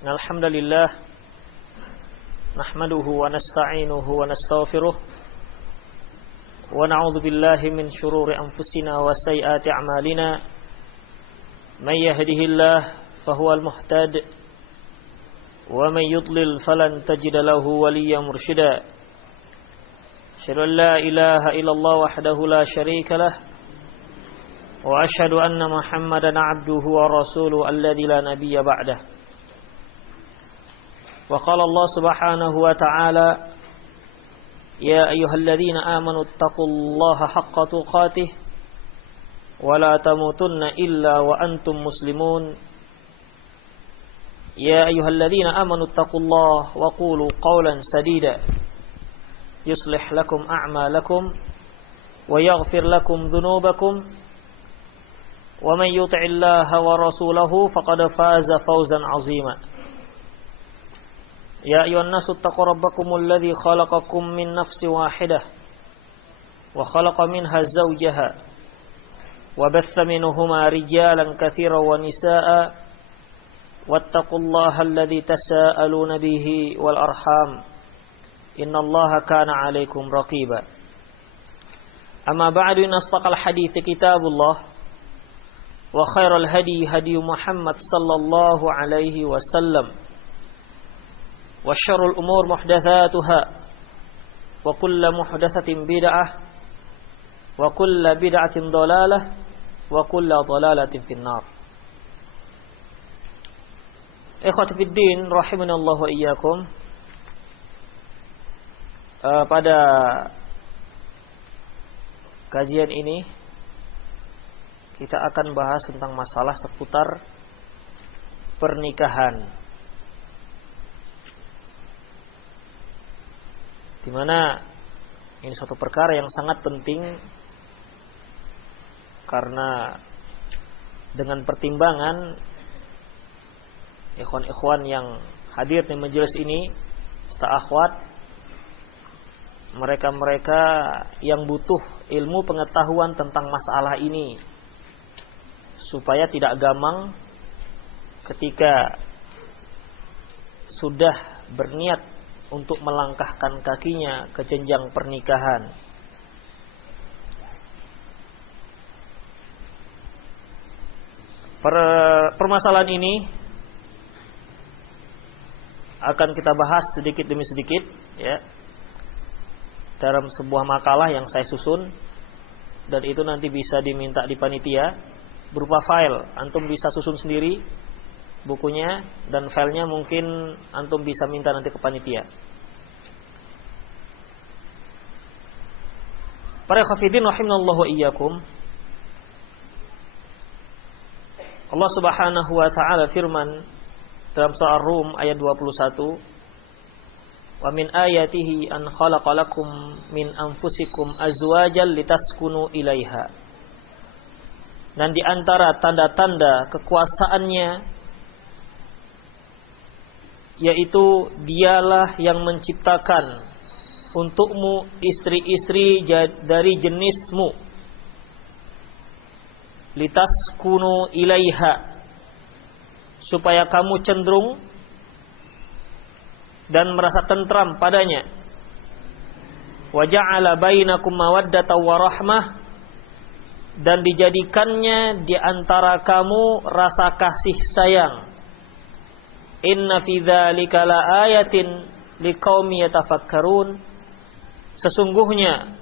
Alhamdulillah nahmaduhu wa nasta'inuhu wa nastaghfiruh wa na'udzu billahi min shururi anfusina wa sayyiati a'malina may yahdihillahu fahuwal muhtad wa may yudlil falan tajida lahu waliyyan mursyida. Asyhadu an la ilaha illallah wahdahu la syarika lah wa asyhadu anna Muhammadan 'abduhu wa rasuluhu alladzi la nabiyya ba'dahu. وقال الله سبحانه وتعالى يا أيها الذين آمنوا اتقوا الله حق تقاته ولا تموتن إلا وأنتم مسلمون يا أيها الذين آمنوا اتقوا الله وقولوا قولا سديدا يصلح لكم أعمالكم ويغفر لكم ذنوبكم ومن يطع الله ورسوله فقد فاز فوزا عظيما يا أيها الناس اتقوا ربكم الذي خلقكم من نفس واحدة وخلق منها زوجها وبث منهما رجالا كثيرا ونساء واتقوا الله الذي تساءلون به والأرحام إن الله كان عليكم رقيبا أما بعد إن أصدق الحديث كتاب الله وخير الهدي هدي محمد صلى الله عليه وسلم وشر الأمور محدثاتها وكل محدثة بدعة وكل بدعة ضلالة وكل ضلالة في النار. Ikhwati fid din rahimanallahu wa iyyakum. Pada kajian ini kita akan bahas tentang masalah seputar pernikahan, di mana ini suatu perkara yang sangat penting karena dengan pertimbangan ikhwan-ikhwan yang hadir di majelis ini serta akhwat, mereka-mereka yang butuh ilmu pengetahuan tentang masalah ini supaya tidak gamang ketika sudah berniat untuk melangkahkan kakinya ke jenjang pernikahan. Permasalahan ini akan kita bahas sedikit demi sedikit ya, dalam sebuah makalah yang saya susun, dan itu nanti bisa diminta di panitia berupa file. Antum bisa susun sendiri bukunya, dan filenya mungkin antum bisa minta nanti ke panitia. Para khafidin rahimanallahu wa iyyakum. Allah Subhanahu wa taala firman dalam surah Ar-Rum ayat 21, "Wa min ayatihi an khalaqalakum min anfusikum azwajan litaskunu ilaiha." Dan di antara tanda-tanda kekuasaannya yaitu dialah yang menciptakan untukmu istri-istri dari jenismu, litaskunu ilaiha, supaya kamu cenderung dan merasa tentram padanya. Wa ja'ala bainakum mawaddatan wa rahmah, dan dijadikannya di antara kamu rasa kasih sayang. Inna fi dzalika laayatin liqaumi yatafakkarun. Sesungguhnya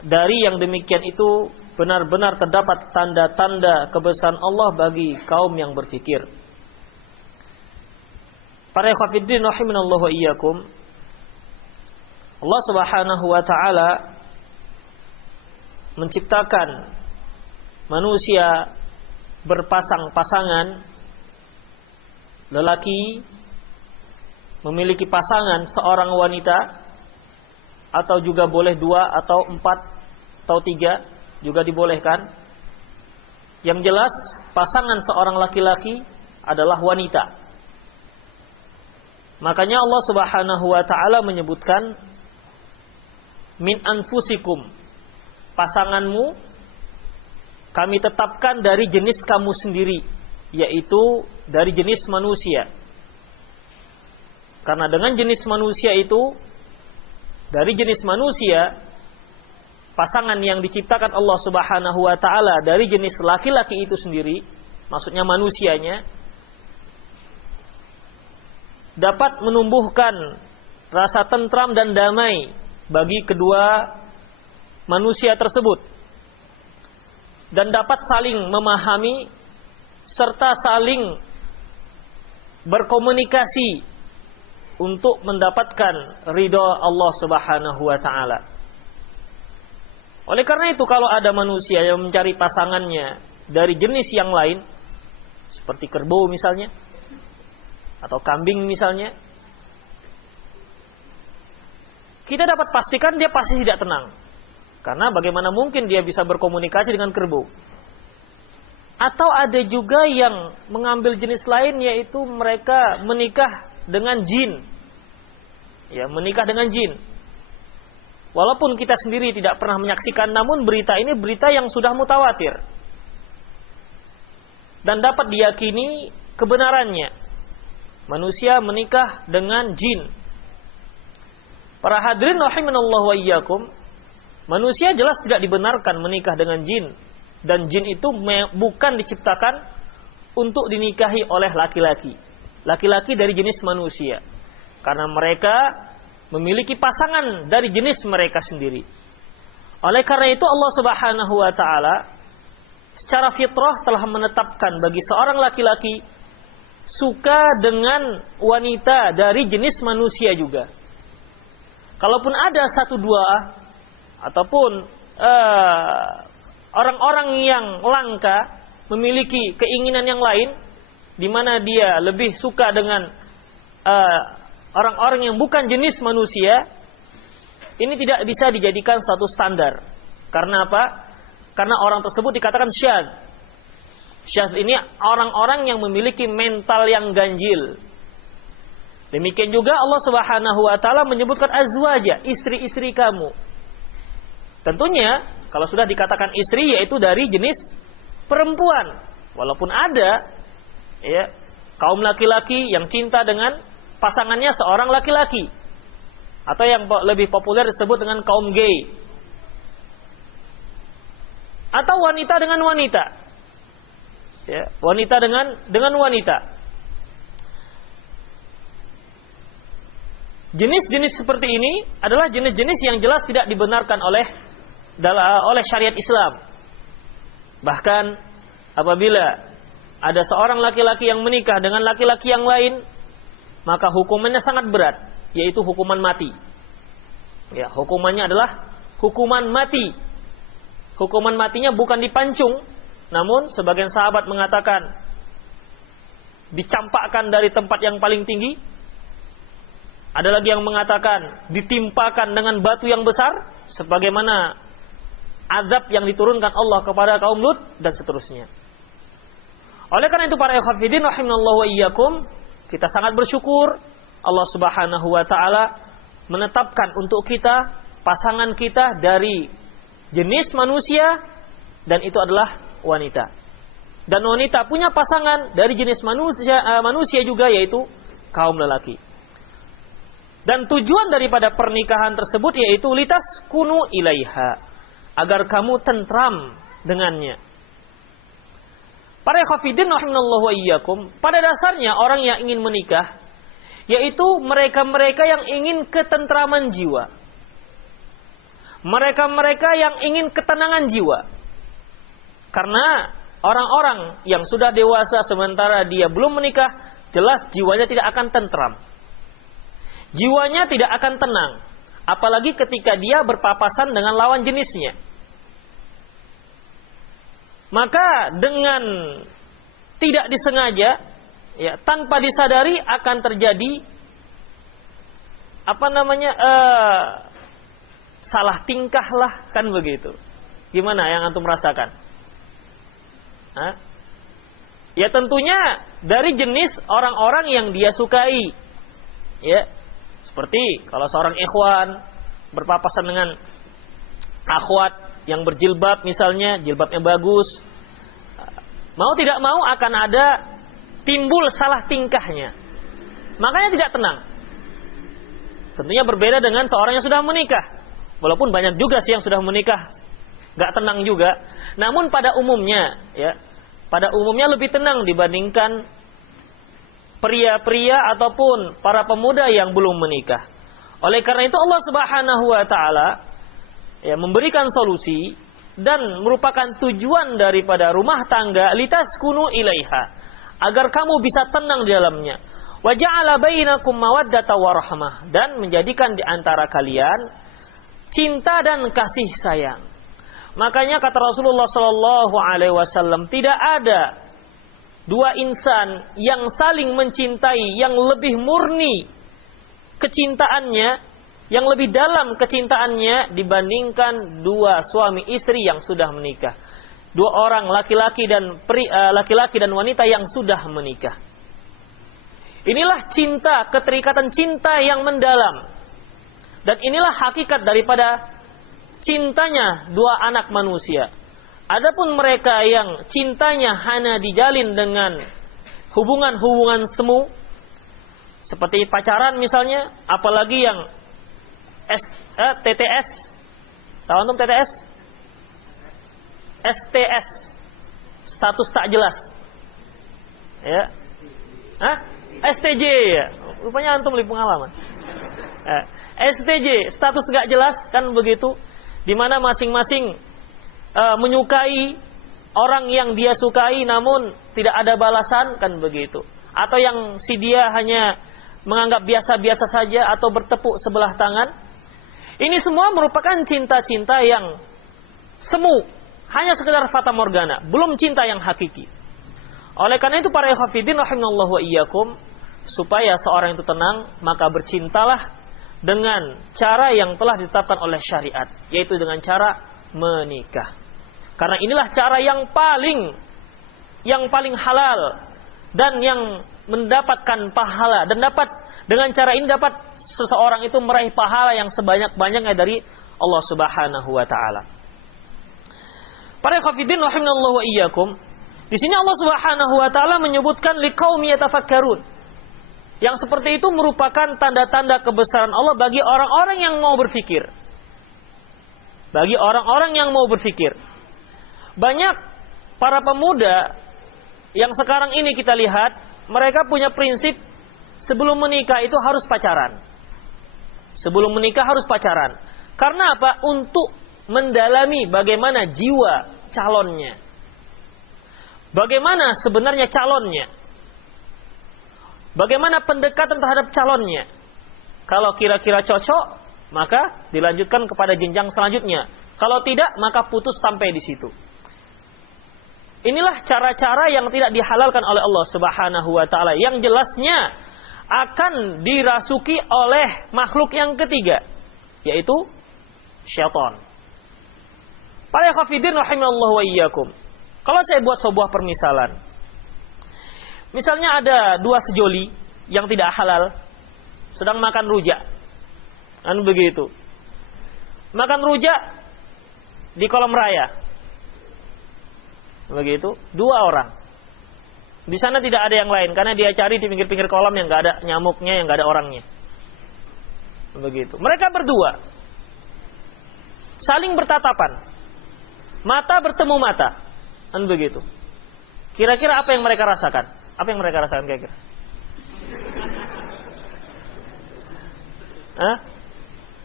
dari yang demikian itu benar-benar terdapat tanda-tanda kebesaran Allah bagi kaum yang berfikir. Para ikhwatiddin rahimanallahu wa iyyakum. Allah Subhanahu wa taala menciptakan manusia berpasang-pasangan. Lelaki memiliki pasangan seorang wanita, atau juga boleh 2 atau 4 atau 3 juga dibolehkan. Yang jelas pasangan seorang laki-laki adalah wanita. Makanya Allah Subhanahu wa taala menyebutkan min anfusikum, pasanganmu kami tetapkan dari jenis kamu sendiri, yaitu dari jenis manusia. Karena dengan jenis manusia itu, dari jenis manusia, pasangan yang diciptakan Allah Subhanahu wa taala dari jenis laki-laki itu sendiri, maksudnya manusianya, dapat menumbuhkan rasa tentram dan damai bagi kedua manusia tersebut, dan dapat saling memahami serta saling berkomunikasi untuk mendapatkan ridha Allah Subhanahu wa taala. Oleh karena itu, kalau ada manusia yang mencari pasangannya dari jenis yang lain, seperti kerbau misalnya, atau kambing misalnya, kita dapat pastikan dia pasti tidak tenang. Karena bagaimana mungkin dia bisa berkomunikasi dengan kerbau? Atau ada juga yang mengambil jenis lain, yaitu mereka menikah dengan jin. Ya, menikah dengan jin. Walaupun kita sendiri tidak pernah menyaksikan, namun berita ini berita yang sudah mutawatir dan dapat diyakini kebenarannya. Manusia menikah dengan jin. Para hadirin rahimanallahu wa iyyakum, manusia jelas tidak dibenarkan menikah dengan jin, dan jin itu bukan diciptakan untuk dinikahi oleh laki-laki. Laki-laki dari jenis manusia, karena mereka memiliki pasangan dari jenis mereka sendiri. Oleh karena itu Allah Subhanahu wa taala secara fitrah telah menetapkan bagi seorang laki-laki suka dengan wanita dari jenis manusia juga. Kalaupun ada satu dua ataupun orang-orang yang langka memiliki keinginan yang lain, di mana dia lebih suka dengan orang-orang yang bukan jenis manusia, ini tidak bisa dijadikan satu standar. Karena apa? Karena orang tersebut dikatakan syadz. Syadz ini orang-orang yang memiliki mental yang ganjil. Demikian juga Allah Subhanahu wa taala menyebutkan azwaja, istri-istri kamu. Tentunya kalau sudah dikatakan istri, yaitu dari jenis perempuan. Walaupun ada ya kaum laki-laki yang cinta dengan pasangannya seorang laki-laki, atau yang lebih populer disebut dengan kaum gay, atau wanita dengan wanita, ya, wanita dengan wanita. Jenis-jenis seperti ini adalah jenis-jenis yang jelas tidak dibenarkan oleh syariat Islam. Bahkan apabila ada seorang laki-laki yang menikah dengan laki-laki yang lain, maka hukumannya sangat berat, yaitu hukuman mati. Ya, hukumannya adalah hukuman mati. Hukuman matinya bukan dipancung, namun sebagian sahabat mengatakan dicampakkan dari tempat yang paling tinggi. Ada lagi yang mengatakan ditimpakan dengan batu yang besar, sebagaimana azab yang diturunkan Allah kepada kaum Lut, dan seterusnya. Oleh karena itu para ikhwatiddin rahimallahu wa iyyakum, kita sangat bersyukur Allah Subhanahu wa taala menetapkan untuk kita pasangan kita dari jenis manusia, dan itu adalah wanita. Dan wanita punya pasangan dari jenis manusia juga, yaitu kaum lelaki. Dan tujuan daripada pernikahan tersebut yaitu litas kunu ilaiha, agar kamu tentram dengannya. Para ikhwatiddin rahimallahu wa iyyakum, pada dasarnya orang yang ingin menikah yaitu mereka-mereka yang ingin ketentraman jiwa. Mereka-mereka yang ingin ketenangan jiwa. Karena orang-orang yang sudah dewasa sementara dia belum menikah, jelas jiwanya tidak akan tentram. Jiwanya tidak akan tenang, apalagi ketika dia berpapasan dengan lawan jenisnya. Maka dengan tidak disengaja, ya, tanpa disadari akan terjadi salah tingkah lah, kan begitu. Gimana yang antum rasakan? Hah? Ya tentunya dari jenis orang-orang yang dia sukai. Ya, seperti kalau seorang ikhwan berpapasan dengan akhwat yang berjilbab misalnya, jilbabnya bagus, mau tidak mau akan ada timbul salah tingkahnya. Makanya tidak tenang. Tentunya berbeda dengan seorang yang sudah menikah. Walaupun banyak juga sih yang sudah menikah gak tenang juga. Namun pada umumnya ya, pada umumnya lebih tenang dibandingkan pria-pria ataupun para pemuda yang belum menikah. Oleh karena itu Allah Subhanahu wa taala ya memberikan solusi dan merupakan tujuan daripada rumah tangga, litaskunu ilaiha, agar kamu bisa tenang di dalamnya. Wa ja'ala bainakum mawaddata warahmah, dan menjadikan di antara kalian cinta dan kasih sayang. Makanya kata Rasulullah sallallahu alaihi wasallam, tidak ada dua insan yang saling mencintai yang lebih murni kecintaannya, yang lebih dalam kecintaannya dibandingkan dua suami istri yang sudah menikah. Dua orang laki-laki dan wanita yang sudah menikah. Inilah cinta, keterikatan cinta yang mendalam. Dan inilah hakikat daripada cintanya dua anak manusia. Adapun mereka yang cintanya hanya dijalin dengan hubungan-hubungan semu, seperti pacaran misalnya, apalagi yang TTS. Tahu antum TTS? STS. Status tak jelas. Ya. STJ ya. Rupanya antum lebih pengalaman. STJ, status gak jelas kan begitu, di mana masing-masing menyukai orang yang dia sukai namun tidak ada balasan kan begitu. Atau yang si dia hanya menganggap biasa-biasa saja atau bertepuk sebelah tangan. Ini semua merupakan cinta-cinta yang semu, hanya sekedar fata morgana, belum cinta yang hakiki. Oleh karena itu para ikhwatiddin rahimallahu wa iyyakum, supaya seorang itu tenang, maka bercintalah dengan cara yang telah ditetapkan oleh syariat, yaitu dengan cara menikah. Karena inilah cara yang paling halal dan yang mendapatkan pahala, dan dengan cara ini dapat seseorang itu meraih pahala yang sebanyak-banyaknya dari Allah Subhanahu wa taala. Para ikhwatiddin rahimallahu wa iyyakum, di sini Allah Subhanahu wa taala menyebutkan liqaumi yatafakkarun. Yang seperti itu merupakan tanda-tanda kebesaran Allah bagi orang-orang yang mau berfikir. Bagi orang-orang yang mau berfikir. Banyak para pemuda yang sekarang ini kita lihat, mereka punya prinsip sebelum menikah itu harus pacaran. Sebelum menikah harus pacaran. Karena apa? Untuk mendalami bagaimana jiwa calonnya. Bagaimana sebenarnya calonnya. Bagaimana pendekatan terhadap calonnya. Kalau kira-kira cocok, maka dilanjutkan kepada jenjang selanjutnya. Kalau tidak, maka putus sampai di situ. Inilah cara-cara yang tidak dihalalkan oleh Allah Subhanahu wa taala, yang jelasnya akan dirasuki oleh makhluk yang ketiga, yaitu syaitan. Para ikhwatiddin rahimallahu wa iyyakum. Kalau saya buat sebuah permisalan, misalnya ada dua sejoli yang tidak halal sedang makan rujak. Kan begitu. Makan rujak di kolam raya. Begitu, dua orang. Di sana tidak ada yang lain karena dia cari di pinggir-pinggir kolam yang enggak ada nyamuknya, yang enggak ada orangnya. Begitu. Mereka berdua saling bertatapan. Mata bertemu mata. Kan begitu. Kira-kira apa yang mereka rasakan? Apa yang mereka rasakan kira-kira?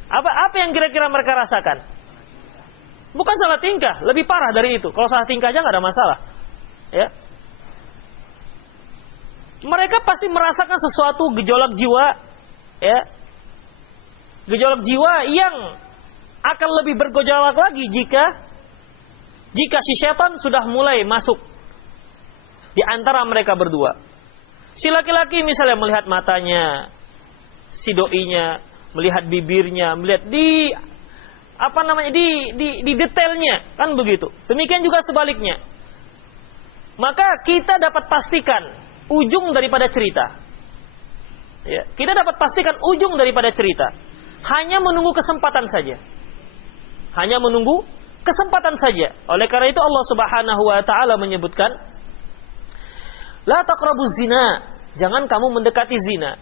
Apa yang kira-kira mereka rasakan? Bukan salah tingkah, lebih parah dari itu. Kalau salah tingkah aja nggak ada masalah. Ya. Mereka pasti merasakan sesuatu gejolak jiwa, ya. Gejolak jiwa yang akan lebih bergejolak lagi jika si setan sudah mulai masuk di antara mereka berdua. Si laki-laki misalnya melihat matanya, si doinya melihat bibirnya, melihat di detailnya, kan begitu. Demikian juga sebaliknya. Maka kita dapat pastikan ujung daripada cerita. Ya, kita dapat pastikan ujung daripada cerita. Hanya menunggu kesempatan saja. Hanya menunggu kesempatan saja. Oleh karena itu Allah Subhanahu wa taala menyebutkan, la taqrabuz zina, jangan kamu mendekati zina.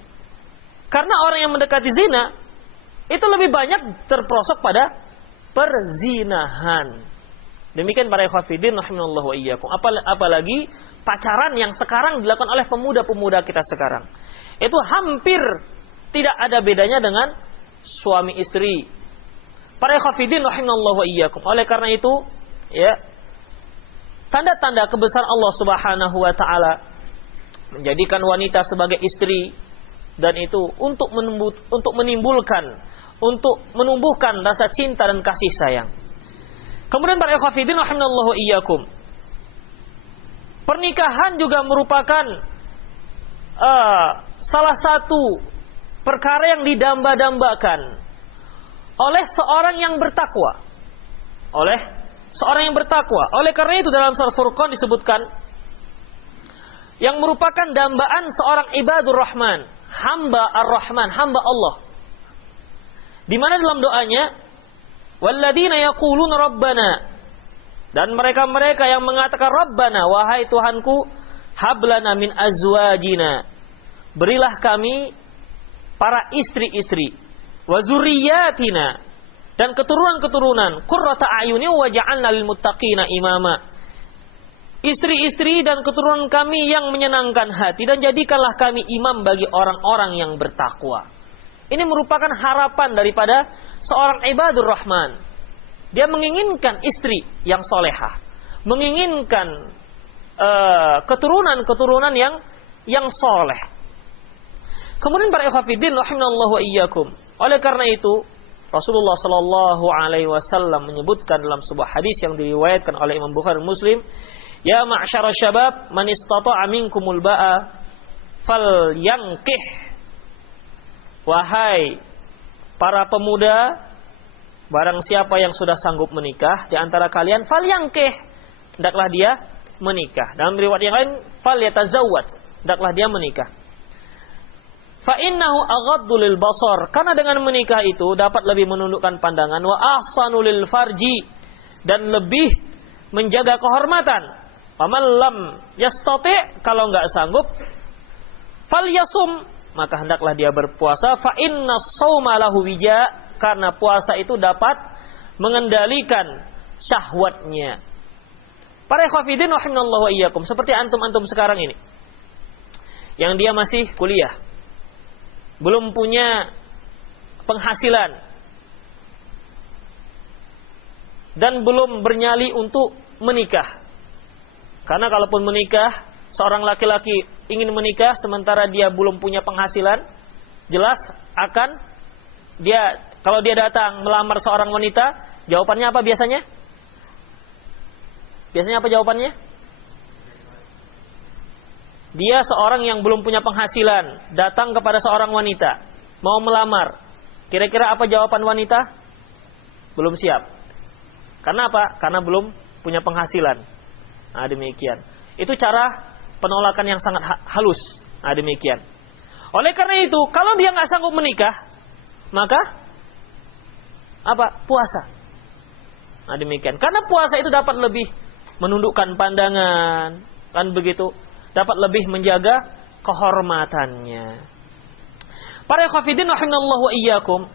Karena orang yang mendekati zina itu lebih banyak terperosok pada perzinahan. Demikian para ikhwatiddin rahimanallahu wa iyyakum. Apalagi pacaran yang sekarang dilakukan oleh pemuda-pemuda kita sekarang. Itu hampir tidak ada bedanya dengan suami istri. Para ikhwatiddin rahimanallahu wa iyyakum. Oleh karena itu, ya, tanda-tanda kebesaran Allah Subhanahu wa taala menjadikan wanita sebagai istri, dan itu untuk menimbulkan, untuk menumbuhkan rasa cinta dan kasih sayang. Kemudian para ikhwatiddin rahimanallahu wa iyyakum, pernikahan juga merupakan salah satu perkara yang didamba-dambakan oleh seorang yang bertakwa. Oleh karena itu dalam surah Furqan disebutkan yang merupakan dambaan seorang ibadur rahman, hamba ar-rahman, hamba Allah. Di mana dalam doanya, walladzina yaquluna rabbana, dan mereka-mereka yang mengatakan rabbana, wahai Tuhanku, hablana min azwajina, berilah kami para istri-istri, wa zurriyyatina, dan keturunan-keturunan, qurrata a'yunin waj'alna lil muttaqina imama, istri-istri dan keturunan kami yang menyenangkan hati, dan jadikanlah kami imam bagi orang-orang yang bertakwa. Ini merupakan harapan daripada seorang ibadur rahman. Dia menginginkan istri yang solehah, menginginkan keturunan-keturunan yang soleh. Kemudian para ikhwatiddin rahimanallahu wa iyyakum, oleh karena itu Rasulullah sallallahu alaihi wasallam menyebutkan dalam sebuah hadis yang diriwayatkan oleh Imam Bukhari dan Muslim, ya ma'syara syabab man istata'a minkumul ba'a falyankih. Wahai para pemuda, barang siapa yang sudah sanggup menikah di antara kalian, falyankih, hendaklah dia menikah. Dalam riwayat yang lain, falyatazawwaj, hendaklah dia menikah. Fa innahu aghaddu lil basar, karena dengan menikah itu dapat lebih menundukkan pandangan, wa ahsanu lil farji, dan lebih menjaga kehormatan. Faman lam yastati', kalau enggak sanggup, falyasum, maka hendaklah dia berpuasa. Fa inna shauma lahu wija, karena puasa itu dapat mengendalikan syahwatnya. Para ikhwatiddin rahimanallahu wa iyyakum, seperti antum-antum sekarang ini, yang dia masih kuliah, belum punya penghasilan, dan belum bernyali untuk menikah. Karena kalaupun menikah, seorang laki-laki ingin menikah sementara dia belum punya penghasilan, jelas akan dia, kalau dia datang melamar seorang wanita, jawabannya apa biasanya? Biasanya apa jawabannya? Dia seorang yang belum punya penghasilan, datang kepada seorang wanita, mau melamar. Kira-kira apa jawaban wanita? Belum siap. Karena apa? Karena belum punya penghasilan. Nah, demikian. Itu cara penolakan yang sangat halus. Nah, demikian. Oleh karena itu, kalau dia nggak sanggup menikah, maka apa? Puasa. Nah, demikian. Karena puasa itu dapat lebih menundukkan pandangan, kan begitu? Dapat lebih menjaga kehormatannya. Para ikhwatiddin rahimanallahu wa iyyakum,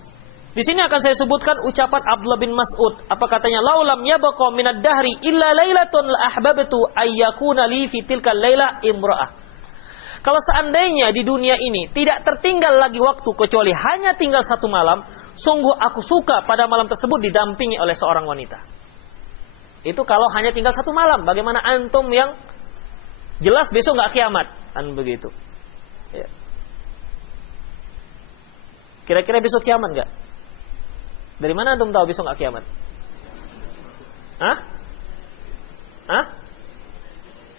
di sini akan saya sebutkan ucapan Abdullah bin Mas'ud. Apa katanya? Laulam yabqa minad dahri illa lailatun la ahbabtu ayyakuna li fi tilkal laila imra'ah. Kalau seandainya di dunia ini tidak tertinggal lagi waktu kecuali hanya tinggal satu malam, sungguh aku suka pada malam tersebut didampingi oleh seorang wanita. Itu kalau hanya tinggal satu malam. Bagaimana antum yang jelas besok nggak kiamat, kan begitu? Ya. Kira-kira besok kiamat nggak? Dari mana antum tahu besok nggak kiamat? Hah?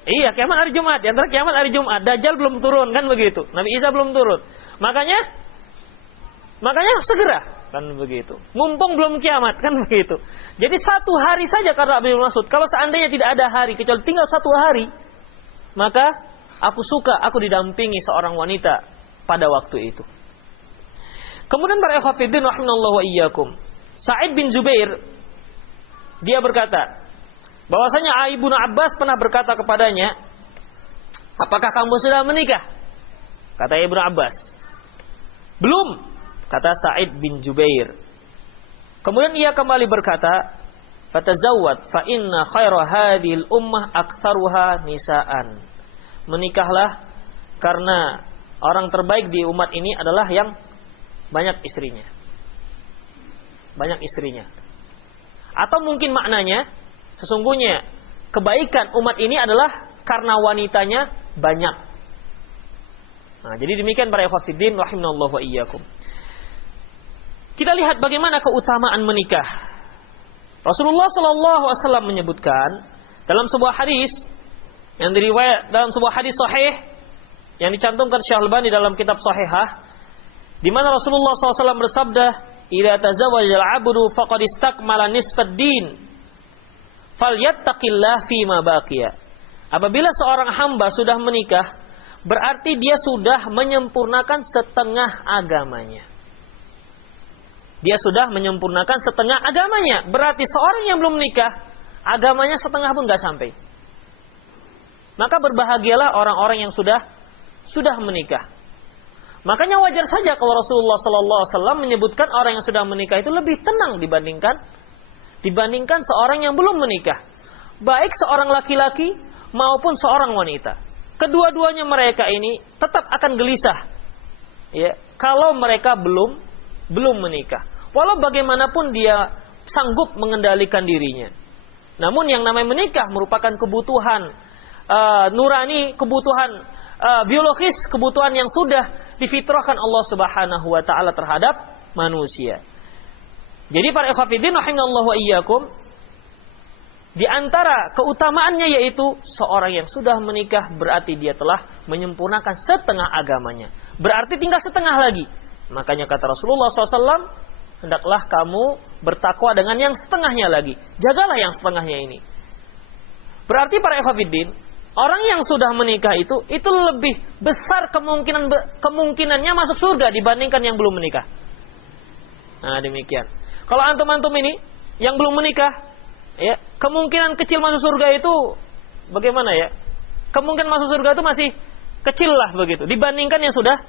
Iya, kiamat hari Jumat. Di antara kiamat hari Jumat, Dajjal belum turun, kan begitu? Nabi Isa belum turun. Makanya segera, kan begitu. Mumpung belum kiamat, kan begitu. Jadi satu hari saja, karena Abdul Mas'ud, kalau seandainya tidak ada hari kecuali tinggal satu hari, maka aku suka aku didampingi seorang wanita pada waktu itu. Kemudian para ikhwatiddin rahimanallahu wa iyyakum, Sa'id bin Zubair, dia berkata bahwasanya Ibnu Abbas pernah berkata kepadanya, apakah kamu sudah menikah? Kata Ibnu Abbas, belum. Kata Sa'id bin Jubair. Kemudian ia kembali berkata, fatazawwad fa inna khaira hadhil ummah aktsaruha nisaan. Menikahlah karena orang terbaik di umat ini adalah yang banyak istrinya. Banyak istrinya. Atau mungkin maknanya sesungguhnya kebaikan umat ini adalah karena wanitanya banyak. Nah, jadi demikian para ikhwah fiddin rahimanallahu wa iyyakum. Kita lihat bagaimana keutamaan menikah. Rasulullah sallallahu alaihi wasallam menyebutkan dalam sebuah hadis yang diriwayat dalam sebuah hadis sahih yang dicantumkan Syekh Al-Albani dalam kitab Sahihah, di mana Rasulullah SAW bersabda, "Idza tazawwajal 'abdu faqad istakmala nisfad din, falyattaqillah fima baqiya." Apabila seorang hamba sudah menikah, berarti dia sudah menyempurnakan setengah agamanya. Dia sudah menyempurnakan setengah agamanya. Berarti seorang yang belum menikah, agamanya setengah pun nggak sampai. Maka berbahagialah orang-orang yang sudah menikah. Makanya wajar saja kalau Rasulullah SAW menyebutkan orang yang sudah menikah itu lebih tenang dibandingkan seorang yang belum menikah. Baik seorang laki-laki maupun seorang wanita. Kedua-duanya mereka ini tetap akan gelisah, ya, kalau mereka belum menikah. Walau bagaimanapun dia sanggup mengendalikan dirinya. Namun yang namanya menikah merupakan kebutuhan nurani, kebutuhan biologis, kebutuhan yang sudah difitrahkan Allah Subhanahu wa taala terhadap manusia. Jadi para ikhwah fiddin rahimanallahu wa iyyakum, di antara keutamaannya yaitu seorang yang sudah menikah berarti dia telah menyempurnakan setengah agamanya. Berarti tinggal setengah lagi. Makanya kata Rasulullah SAW, hendaklah kamu bertakwa dengan yang setengahnya lagi. Jagalah yang setengahnya ini. Berarti para ikhwah fiddin, orang yang sudah menikah itu lebih besar kemungkinannya masuk surga dibandingkan yang belum menikah. Nah, demikian. Kalau antum-antum ini yang belum menikah, ya, kemungkinan kecil masuk surga itu bagaimana ya? Kemungkinan masuk surga itu masih kecil lah begitu dibandingkan yang sudah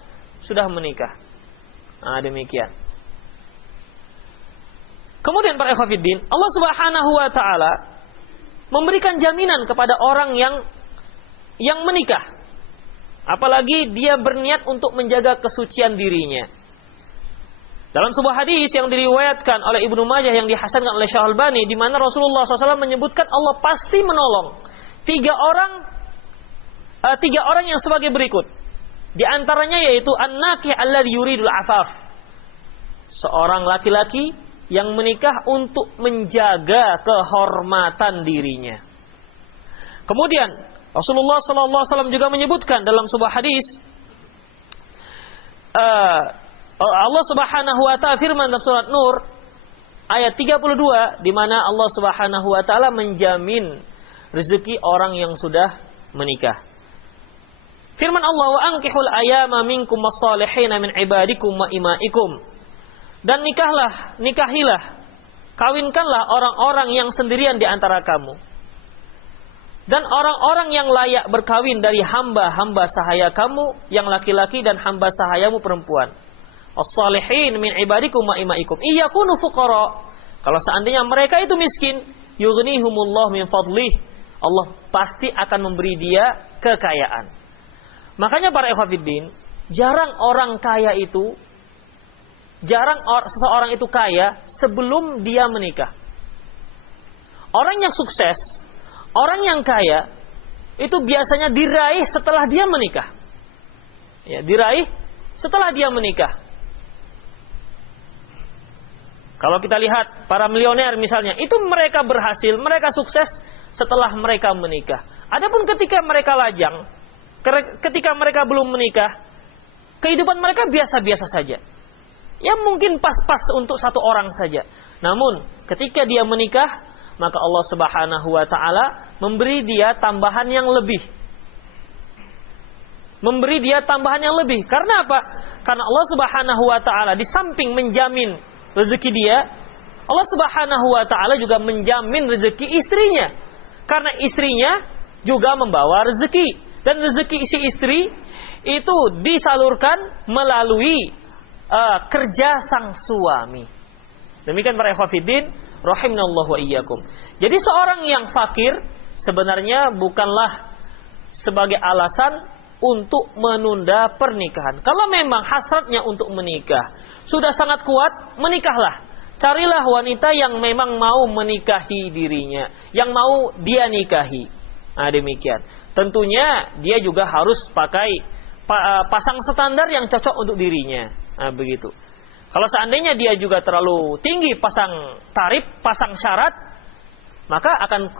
menikah. Nah, demikian. Kemudian para ikhwah fiddin, Allah Subhanahu wa taala memberikan jaminan kepada orang yang menikah. Apalagi dia berniat untuk menjaga kesucian dirinya. Dalam sebuah hadis yang diriwayatkan oleh Ibnu Majah yang dihasankan oleh Syekh Al-Albani, di mana Rasulullah SAW menyebutkan Allah pasti menolong tiga orang yang sebagai berikut. Di antaranya yaitu an-nakih alladzi yuridul afaf. Seorang laki-laki yang menikah untuk menjaga kehormatan dirinya. Kemudian Rasulullah SAW juga menyebutkan dalam sebuah hadis, Allah Subhanahu wa taala firman dalam surat Nur ayat 32, di mana Allah Subhanahu wa taala menjamin rezeki orang yang sudah menikah. Firman Allah, wa ankihul ayama minkum was-salihina min ibadikum wa imaikum. Dan nikahilah, kawinkanlah orang-orang yang sendirian di antara kamu. Dan orang-orang yang layak berkawin dari hamba-hamba sahaya kamu yang laki-laki dan hamba sahayamu perempuan. As-salihin min ibadikum wa imaikum iyakunu fuqara. Kalau seandainya mereka itu miskin, yughnihumullah min fadlih, Allah pasti akan memberi dia kekayaan. Makanya para ikhwatiddin, jarang seseorang itu kaya sebelum dia menikah. Orang yang sukses, orang yang kaya itu biasanya diraih setelah dia menikah. Ya, diraih setelah dia menikah. Kalau kita lihat para milioner misalnya, itu mereka berhasil, mereka sukses setelah mereka menikah. Adapun ketika mereka lajang, ketika mereka belum menikah, kehidupan mereka biasa-biasa saja. Ya mungkin pas-pas untuk satu orang saja. Namun ketika dia menikah, maka Allah Subhanahu wa taala memberi dia tambahan yang lebih. Memberi dia tambahan yang lebih. Karena apa? Karena Allah Subhanahu wa taala di samping menjamin rezeki dia, Allah Subhanahu wa taala juga menjamin rezeki istrinya. Karena istrinya juga membawa rezeki, dan rezeki si istri itu disalurkan melalui kerja sang suami. Demikian para ikhwatiddin rahimanallahu wa iyyakum. Jadi seorang yang fakir sebenarnya bukanlah sebagai alasan untuk menunda pernikahan. Kalau memang hasratnya untuk menikah sudah sangat kuat, menikahlah. Carilah wanita yang memang mau menikahi dirinya, yang mau dia nikahi. Nah, demikian. Tentunya dia juga harus pakai pasang standar yang cocok untuk dirinya. Nah, begitu. Kalau seandainya dia juga terlalu tinggi pasang tarif, pasang syarat, maka akan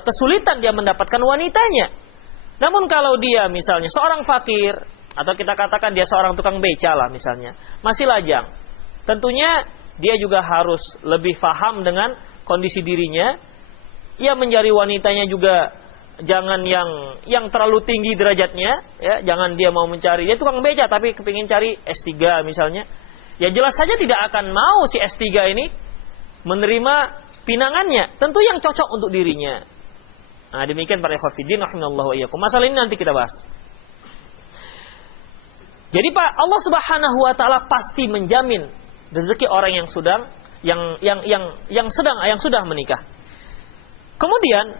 kesulitan dia mendapatkan wanitanya. Namun kalau dia misalnya seorang fakir, atau kita katakan dia seorang tukang beca lah misalnya, masih lajang, tentunya dia juga harus lebih paham dengan kondisi dirinya. Ia mencari wanitanya juga jangan yang terlalu tinggi derajatnya, ya, jangan dia mau mencari dia tukang beca tapi kepingin cari S3 misalnya. Ya jelas saja tidak akan mau si S3 ini menerima pinangannya, tentu yang cocok untuk dirinya. Nah, demikian para ikhwatiddin rahimanallahu wa iyyakum. Masalah ini nanti kita bahas. Jadi Pak, Allah Subhanahu wa taala pasti menjamin rezeki orang yang sudah menikah. Kemudian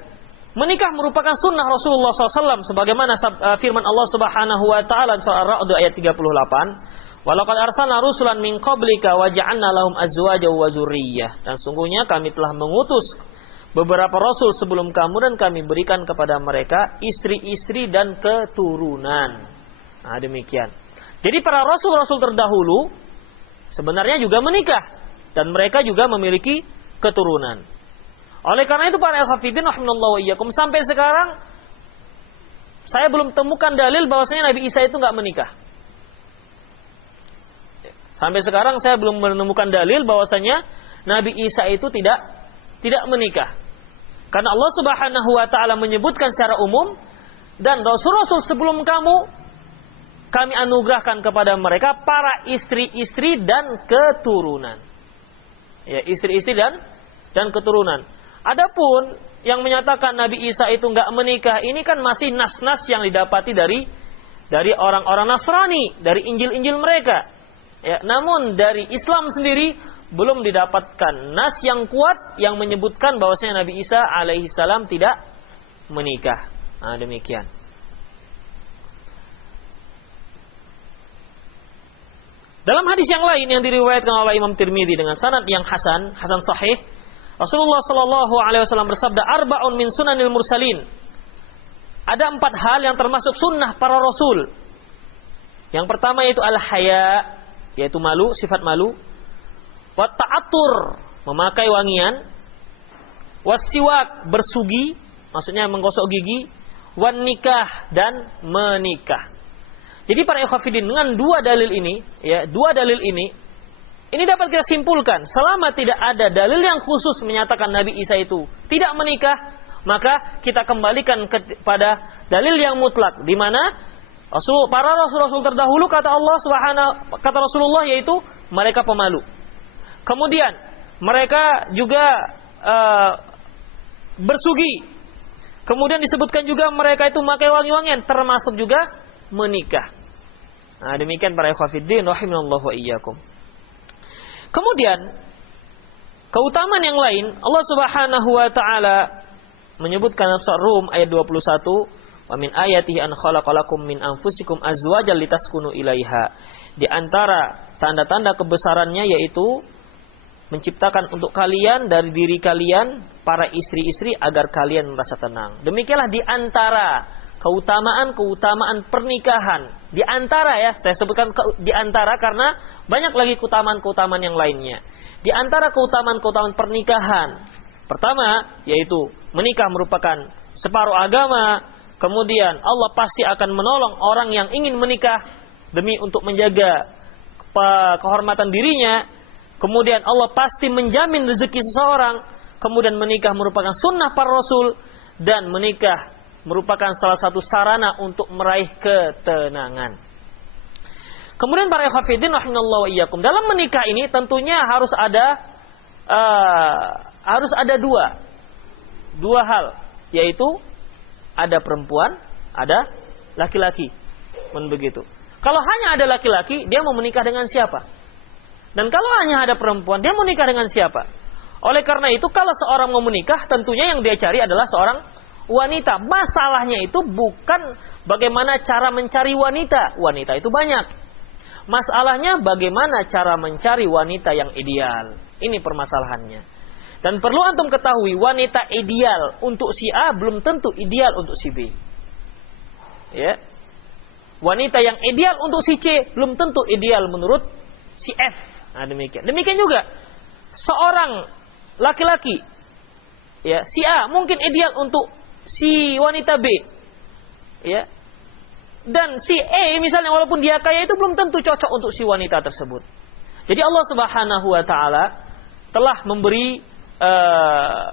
menikah merupakan sunnah Rasulullah SAW sebagaimana firman Allah Subhanahu wa taala surah Ar-Ra'd ayat 38. Walaqad arsalna rusulan min qablika wa ja'alna lahum azwaja wa dzurriyyah. Dan sungguhnya kami telah mengutus beberapa rasul sebelum kamu dan kami berikan kepada mereka istri-istri dan keturunan. Nah, demikian. Jadi para rasul-rasul terdahulu sebenarnya juga menikah dan mereka juga memiliki keturunan. Oleh karena itu para hafidhin rahimanallahu wa iyyakum, sampai sekarang saya belum temukan dalil bahwasanya Nabi Isa itu enggak menikah. Sampai sekarang saya belum menemukan dalil bahwasanya Nabi Isa itu tidak menikah. Karena Allah Subhanahu wa taala menyebutkan secara umum, dan rasul-rasul sebelum kamu kami anugerahkan kepada mereka para istri-istri dan keturunan. Ya, istri-istri dan keturunan. Adapun yang menyatakan Nabi Isa itu enggak menikah, ini kan masih nas-nas yang didapati dari orang-orang Nasrani, dari Injil-Injil mereka. Ya, namun dari Islam sendiri belum didapatkan nas yang kuat yang menyebutkan bahwasanya Nabi Isa alaihissalam tidak menikah. Nah, demikian. Dalam hadis yang lain yang diriwayatkan oleh Imam Tirmidzi dengan sanad yang hasan sahih, Rasulullah sallallahu alaihi wasallam bersabda, "Arba'un min sunanil mursalin." Ada 4 hal yang termasuk sunnah para rasul. Yang pertama yaitu al-haya, yaitu malu, sifat malu. Wa ta'attur, memakai wangian. Wasiwak, bersugi, maksudnya menggosok gigi. Wan nikah, dan menikah. Jadi para ikhwatiddin, dengan dua dalil ini dapat kita simpulkan, selama tidak ada dalil yang khusus menyatakan Nabi Isa itu tidak menikah, maka kita kembalikan kepada dalil yang mutlak, di mana para rasul-rasul terdahulu kata Rasulullah yaitu mereka pemalu. Kemudian mereka juga bersugi. Kemudian disebutkan juga mereka itu memakai wangi-wangian, termasuk juga menikah. Nah, demikian para ikhwatiddin rahimanallahu wa iyyakum. Kemudian keutamaan yang lain, Allah Subhanahu wa taala menyebutkan dalam surah Rum ayat 21, wa min ayatihi an khalaqalakum min anfusikum azwajan litaskunu ilaiha. Di antara tanda-tanda kebesarannya yaitu menciptakan untuk kalian dari diri kalian para istri-istri agar kalian merasa tenang. Demikianlah di antara keutamaan pernikahan. Di antara, ya, saya sebutkan di antara karena banyak lagi keutamaan yang lainnya. Di antara keutamaan pernikahan, pertama yaitu menikah merupakan separuh agama. Kemudian Allah pasti akan menolong orang yang ingin menikah demi untuk menjaga kehormatan dirinya. Kemudian Allah pasti menjamin rezeki seseorang. Kemudian menikah merupakan sunnah para rasul, dan menikah merupakan salah satu sarana untuk meraih ketenangan. Kemudian para hafidin rahimallahu wa iyyakum, dalam menikah ini tentunya harus ada dua hal, yaitu ada perempuan, ada laki-laki. Begitu. Kalau hanya ada laki-laki, dia mau menikah dengan siapa? Dan kalau hanya ada perempuan, dia mau nikah dengan siapa? Oleh karena itu, kalau seorang mau menikah, tentunya yang dia cari adalah seorang wanita. Masalahnya itu bukan bagaimana cara mencari wanita. Wanita itu banyak. Masalahnya bagaimana cara mencari wanita yang ideal. Ini permasalahannya. Dan perlu antum ketahui, wanita ideal untuk si A belum tentu ideal untuk si B. Ya. Wanita yang ideal untuk si C belum tentu ideal menurut si F. Nah, demikian. Demikian juga seorang laki-laki, ya, si A mungkin ideal untuk si wanita B, ya. Dan si E misalnya walaupun dia kaya itu belum tentu cocok untuk si wanita tersebut. Jadi Allah Subhanahu wa taala telah memberi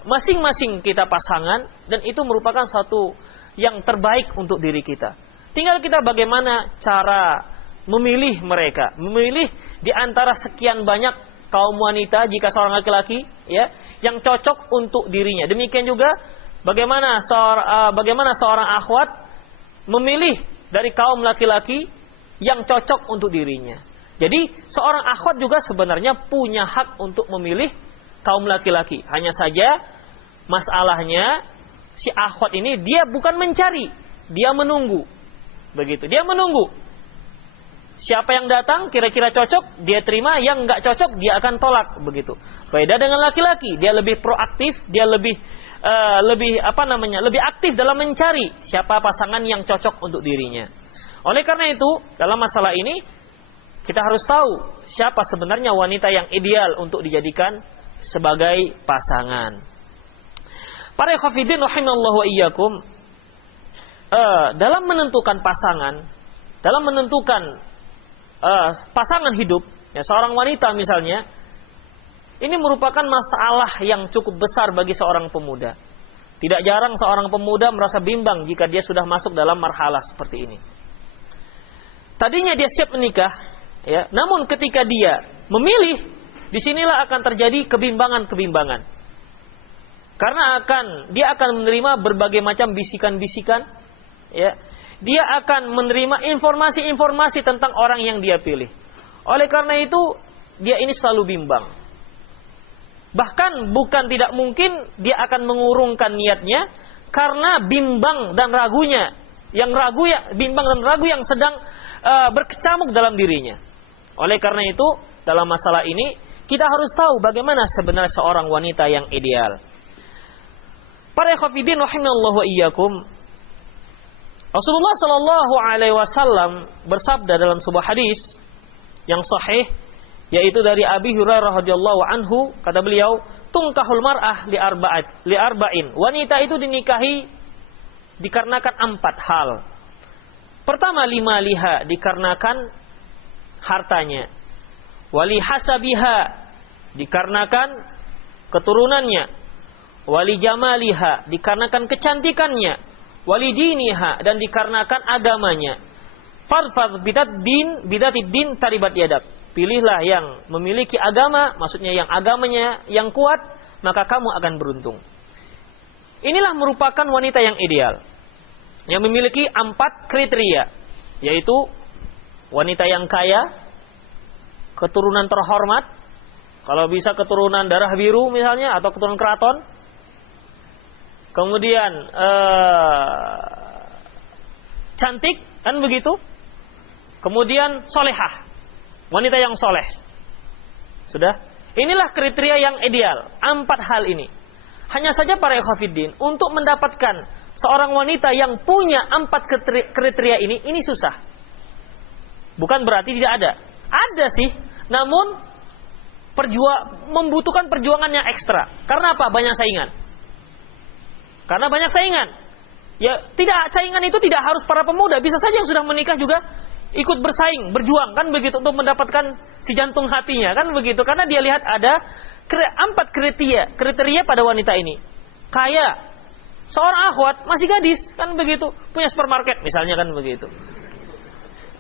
masing-masing kita pasangan, dan itu merupakan satu yang terbaik untuk diri kita. Tinggal kita bagaimana cara memilih mereka, memilih di antara sekian banyak kaum wanita jika seorang laki-laki, ya, yang cocok untuk dirinya. Demikian juga bagaimana seorang akhwat memilih dari kaum laki-laki yang cocok untuk dirinya. Jadi seorang akhwat juga sebenarnya punya hak untuk memilih kaum laki-laki. Hanya saja masalahnya si akhwat ini dia bukan mencari, dia menunggu. Begitu, dia menunggu. Siapa yang datang kira-kira cocok, dia terima, yang enggak cocok dia akan tolak, begitu. Beda dengan laki-laki, dia lebih proaktif, dia lebih aktif dalam mencari siapa pasangan yang cocok untuk dirinya. Oleh karena itu, dalam masalah ini kita harus tahu siapa sebenarnya wanita yang ideal untuk dijadikan sebagai pasangan. Para ikhwatiddin rahimallahu wa iyyakum, dalam menentukan pasangan, dalam menentukan pasangan hidup, ya, seorang wanita misalnya, ini merupakan masalah yang cukup besar bagi seorang pemuda. Tidak jarang seorang pemuda merasa bimbang jika dia sudah masuk dalam marhalah seperti ini. Tadinya dia siap menikah, ya, namun ketika dia memilih, disinilah akan terjadi kebimbangan-kebimbangan. Karena dia akan menerima berbagai macam bisikan-bisikan, ya. Dia akan menerima informasi-informasi tentang orang yang dia pilih. Oleh karena itu, dia ini selalu bimbang. Bahkan bukan tidak mungkin dia akan mengurungkan niatnya karena bimbang dan ragunya. Bimbang dan ragu yang sedang berkecamuk dalam dirinya. Oleh karena itu, dalam masalah ini, kita harus tahu bagaimana sebenarnya seorang wanita yang ideal. Para ikhwatiddin rahimallahu wa iyyakum, Rasulullah Shallallahu Alaihi Wasallam bersabda dalam sebuah hadis yang sahih, yaitu dari Abi Hurairah radhiyallahu anhu, kata beliau, tungkahul mar'ah li arba'in. Wanita itu dinikahi dikarenakan 4 hal. Pertama, lima liha, dikarenakan hartanya. Wali hasabiha, dikarenakan keturunannya. Wali jamaliha, dikarenakan kecantikannya. Wali diniha, dan dikarenakan agamanya. Farfad bidatid din taribat yadak. Pilihlah yang memiliki agama, maksudnya yang agamanya yang kuat, maka kamu akan beruntung. Inilah merupakan wanita yang ideal, yang memiliki 4 kriteria, yaitu wanita yang kaya, keturunan terhormat, kalau bisa keturunan darah biru misalnya, atau keturunan keraton. Kemudian cantik, kan begitu. Kemudian solehah, wanita yang soleh. Sudah, inilah kriteria yang ideal. 4 hal ini. Hanya saja para ikhwatiddin, untuk mendapatkan seorang wanita yang punya 4 kriteria ini susah. Bukan berarti tidak ada. Ada sih, namun membutuhkan perjuangan yang ekstra. Karena apa? Banyak saingan. Karena banyak saingan. Ya, saingan itu tidak harus para pemuda, bisa saja yang sudah menikah juga ikut bersaing, berjuang, kan begitu, untuk mendapatkan si jantung hatinya, kan begitu. Karena dia lihat ada 4 kriteria pada wanita ini. Kaya, seorang akhwat masih gadis, kan begitu, punya supermarket misalnya, kan begitu.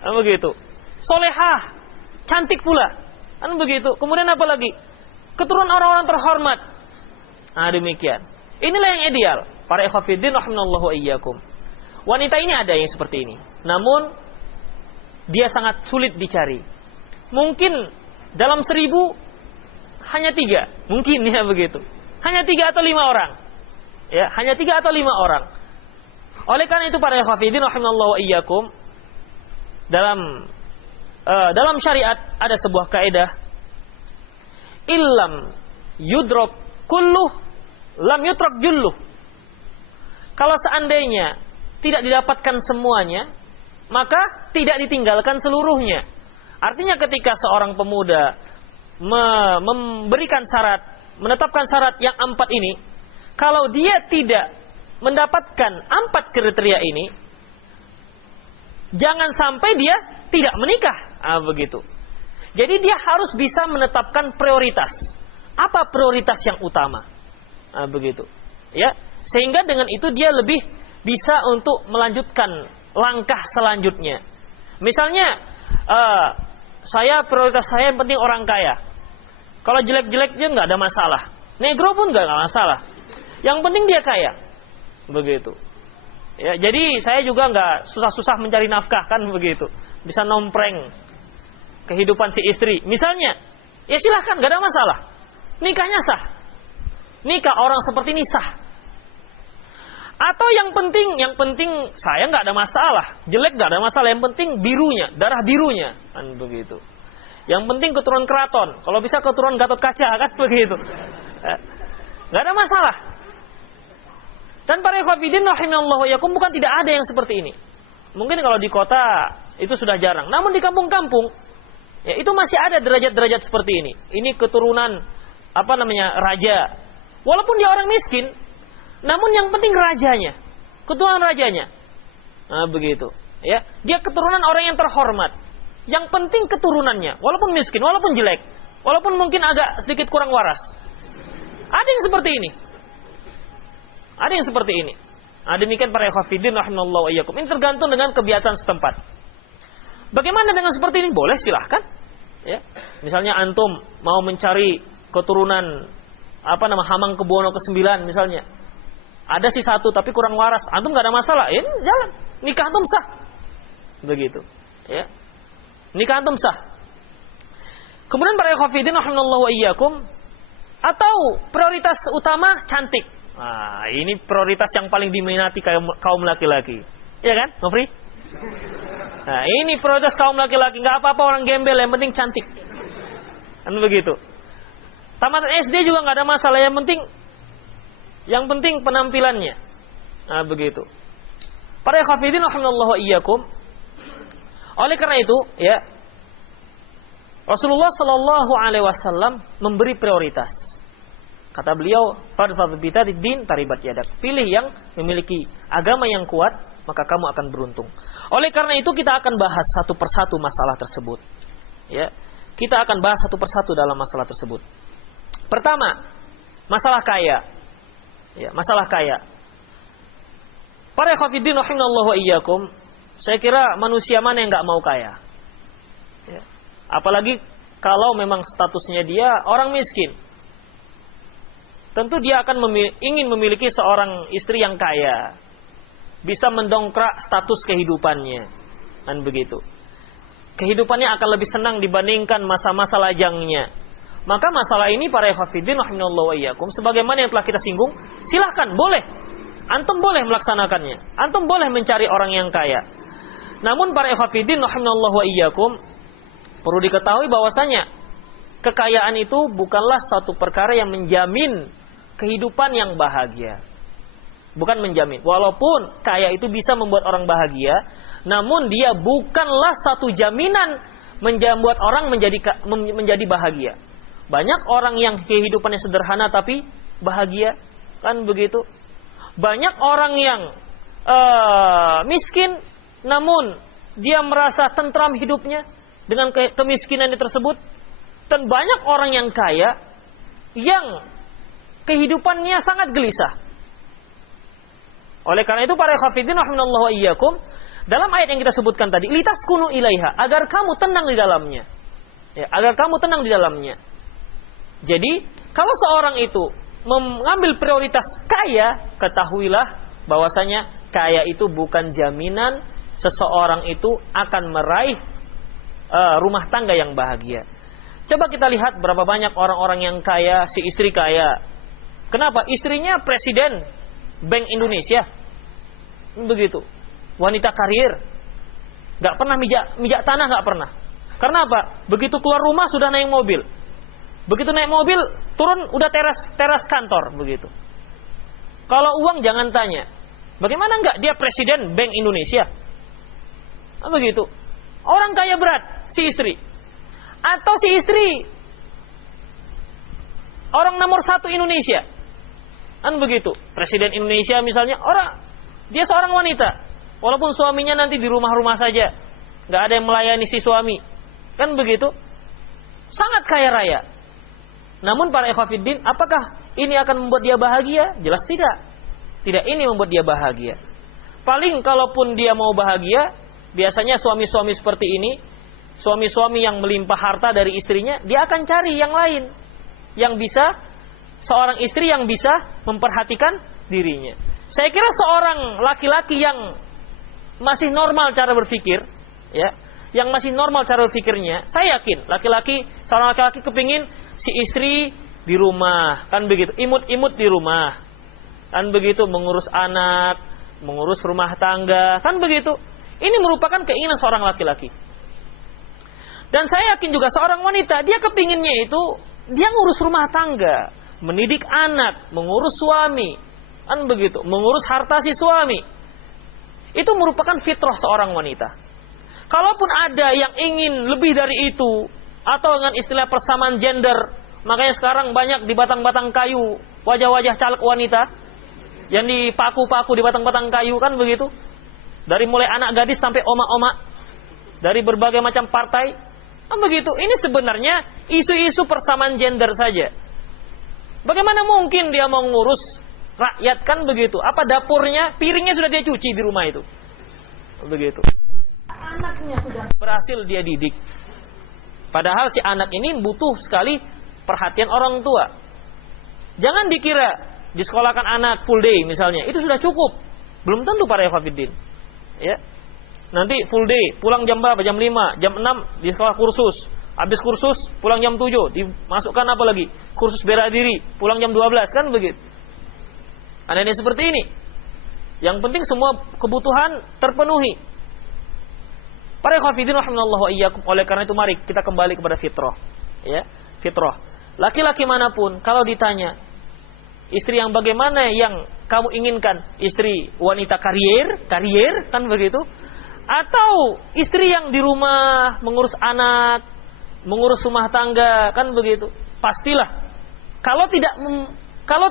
Kan begitu. Solehah, cantik pula, kan begitu. Kemudian apa lagi? Keturunan orang-orang terhormat. Nah, demikian. Inilah yang ideal. Para ikhwatiddin rahimallahu wa iyyakum. Wanita ini ada yang seperti ini. Namun dia sangat sulit dicari. Mungkin dalam 1000 hanya 3, mungkin ya begitu. Hanya 3 atau 5 orang. Ya, hanya 3 atau 5 orang. Oleh karena itu para hafidin rahimallahu wa iyyakum, dalam syariat ada sebuah kaidah, illam yudrak kulluh lam yutrak julluh. Kalau seandainya tidak didapatkan semuanya, maka tidak ditinggalkan seluruhnya. Artinya ketika seorang pemuda memberikan syarat, menetapkan syarat yang 4 ini, kalau dia tidak mendapatkan 4 kriteria ini, jangan sampai dia tidak menikah. Begitu. Jadi dia harus bisa menetapkan prioritas. Apa prioritas yang utama? Begitu. Ya, sehingga dengan itu dia lebih bisa untuk melanjutkan langkah selanjutnya. Misalnya, prioritas saya yang penting orang kaya. Kalau jelek-jelek dia nggak ada masalah. Negro pun nggak masalah. Yang penting dia kaya. Begitu. Ya, jadi saya juga nggak susah-susah mencari nafkah kan begitu. Bisa nompreng kehidupan si istri. Misalnya, ya silahkan, nggak ada masalah. Nikahnya sah. Nikah orang seperti ini sah. Atau yang penting saya nggak ada masalah, jelek nggak ada masalah. Yang penting birunya, darah birunya, kan begitu. Yang penting keturunan keraton, kalau bisa keturunan Gatot Kaca, kan begitu. Nggak ada masalah. Dan para ikhwatiddin rahimallahu yakum, bukan tidak ada yang seperti ini. Mungkin kalau di kota itu sudah jarang, namun di kampung-kampung, ya itu masih ada derajat-derajat seperti ini. Ini keturunan raja. Walaupun dia orang miskin, namun yang penting rajanya, keturunan rajanya. Begitu. Ya, dia keturunan orang yang terhormat. Yang penting keturunannya, walaupun miskin, walaupun jelek, walaupun mungkin agak sedikit kurang waras. Ada yang seperti ini. Ada yang seperti ini. Demikian para ikhwatiddin rahimallahu wa iyyakum. Ini tergantung dengan kebiasaan setempat. Bagaimana dengan seperti ini? Boleh, silahkan. Ya. Misalnya antum mau mencari keturunan Hamengkubuwono ke-9 misalnya. Ada si 1 tapi kurang waras, antum nggak ada masalah, ini jalan, nikah antum sah, begitu, ya, nikah antum sah. Kemudian para ikhwatiddin rahimallahu wa iyyakum, atau prioritas utama cantik. Ini prioritas yang paling diminati kaum laki-laki, ya kan, Nofri? Ini prioritas kaum laki-laki, nggak apa-apa orang gembel, yang penting cantik, kan begitu. Tamat SD juga nggak ada masalah, yang penting penampilannya. Begitu. Para ikhwatiddin rahimallahu wa iyyakum. Oleh karena itu, ya, Rasulullah sallallahu alaihi wasallam memberi prioritas. Kata beliau, "Fadfar bitadid taribat yadak." Pilih yang memiliki agama yang kuat, maka kamu akan beruntung. Oleh karena itu kita akan bahas satu persatu masalah tersebut. Ya. Kita akan bahas satu persatu dalam masalah tersebut. Pertama, masalah kaya. Ya, masalah kaya. Para ikhwatiddin rahimallahu wa iyyakum, saya kira manusia mana yang enggak mau kaya? Ya. Apalagi kalau memang statusnya dia orang miskin. Tentu dia akan ingin memiliki seorang istri yang kaya. Bisa mendongkrak status kehidupannya. Dan begitu. Kehidupannya akan lebih senang dibandingkan masa-masa lajangnya. Maka masalah ini para ikhwatiddin rahimallahu wa iyyakum, sebagaimana yang telah kita singgung, silahkan, boleh. Antum boleh melaksanakannya. Antum boleh mencari orang yang kaya. Namun para ikhwatiddin rahimallahu wa iyyakum, perlu diketahui bahwasanya kekayaan itu bukanlah satu perkara yang menjamin kehidupan yang bahagia. Bukan menjamin. Walaupun kaya itu bisa membuat orang bahagia, namun dia bukanlah satu jaminan membuat orang menjadi bahagia. Banyak orang yang kehidupannya sederhana tapi bahagia, kan begitu. Banyak orang yang miskin, namun dia merasa tentram hidupnya dengan kemiskinannya tersebut. Dan banyak orang yang kaya yang kehidupannya sangat gelisah. Oleh karena itu para ikhwatiddin rahimallahu wa iyyakum, dalam ayat yang kita sebutkan tadi, litaskunu ilaiha, agar kamu tenang di dalamnya. Ya, agar kamu tenang di dalamnya. Jadi, kalau seorang itu mengambil prioritas kaya, ketahuilah bahwasanya kaya itu bukan jaminan seseorang itu akan meraih rumah tangga yang bahagia. Coba kita lihat berapa banyak orang-orang yang kaya, si istri kaya. Kenapa? Istrinya presiden Bank Indonesia. Begitu. Wanita karir. Gak pernah mijak tanah, gak pernah. Karena apa? Begitu keluar rumah sudah naik mobil. Begitu naik mobil, turun udah teras kantor. Begitu. Kalau uang jangan tanya. Bagaimana enggak dia presiden Bank Indonesia? Begitu. Orang kaya berat, si istri. Atau si istri orang nomor 1 Indonesia. Kan begitu. Presiden Indonesia misalnya, dia seorang wanita. Walaupun suaminya nanti di rumah-rumah saja. Gak ada yang melayani si suami. Kan begitu. Sangat kaya raya. Namun para ikhwatiddin, apakah ini akan membuat dia bahagia? Jelas tidak. Tidak ini membuat dia bahagia. Paling kalaupun dia mau bahagia, biasanya suami-suami seperti ini, suami-suami yang melimpah harta dari istrinya, dia akan cari yang lain. Yang bisa, seorang istri yang bisa memperhatikan dirinya. Saya kira seorang laki-laki yang masih normal cara berpikir, ya, yang masih normal cara berpikirnya, saya yakin seorang laki-laki kepingin si istri di rumah, kan begitu, imut-imut di rumah, kan begitu, mengurus anak, mengurus rumah tangga, kan begitu. Ini merupakan keinginan seorang laki-laki. Dan saya yakin juga seorang wanita, dia kepinginnya itu, dia ngurus rumah tangga, mendidik anak, mengurus suami, kan begitu, mengurus harta si suami. Itu merupakan fitrah seorang wanita. Kalaupun ada yang ingin lebih dari itu, atau dengan istilah persamaan gender, makanya sekarang banyak di batang-batang kayu, wajah-wajah caleg wanita, yang dipaku-paku di batang-batang kayu, kan begitu. Dari mulai anak gadis sampai oma-oma, dari berbagai macam partai, kan begitu. Ini sebenarnya isu-isu persamaan gender saja. Bagaimana mungkin dia mau ngurus rakyat, kan begitu. Apa dapurnya, piringnya sudah dia cuci di rumah itu. Begitu. Anaknya sudah berhasil dia didik. Padahal si anak ini butuh sekali perhatian orang tua. Jangan dikira disekolahkan anak full day misalnya, itu sudah cukup. Belum tentu para ikhwatiddin. Ya. Nanti full day, pulang jam berapa? Jam 5, jam 6 di sekolah kursus. Habis kursus, pulang jam 7, dimasukkan apa lagi? Kursus bela diri, pulang jam 12, kan begitu. Ada seperti ini. Yang penting semua kebutuhan terpenuhi. Para ikhwatiddin rahimallahu wa iyyakum, oleh karena itu mari kita kembali kepada fitrah. Ya, fitrah. Laki-laki manapun kalau ditanya, istri yang bagaimana yang kamu inginkan? Istri wanita karier, kan begitu? Atau istri yang di rumah mengurus anak, mengurus rumah tangga, kan begitu? Pastilah kalau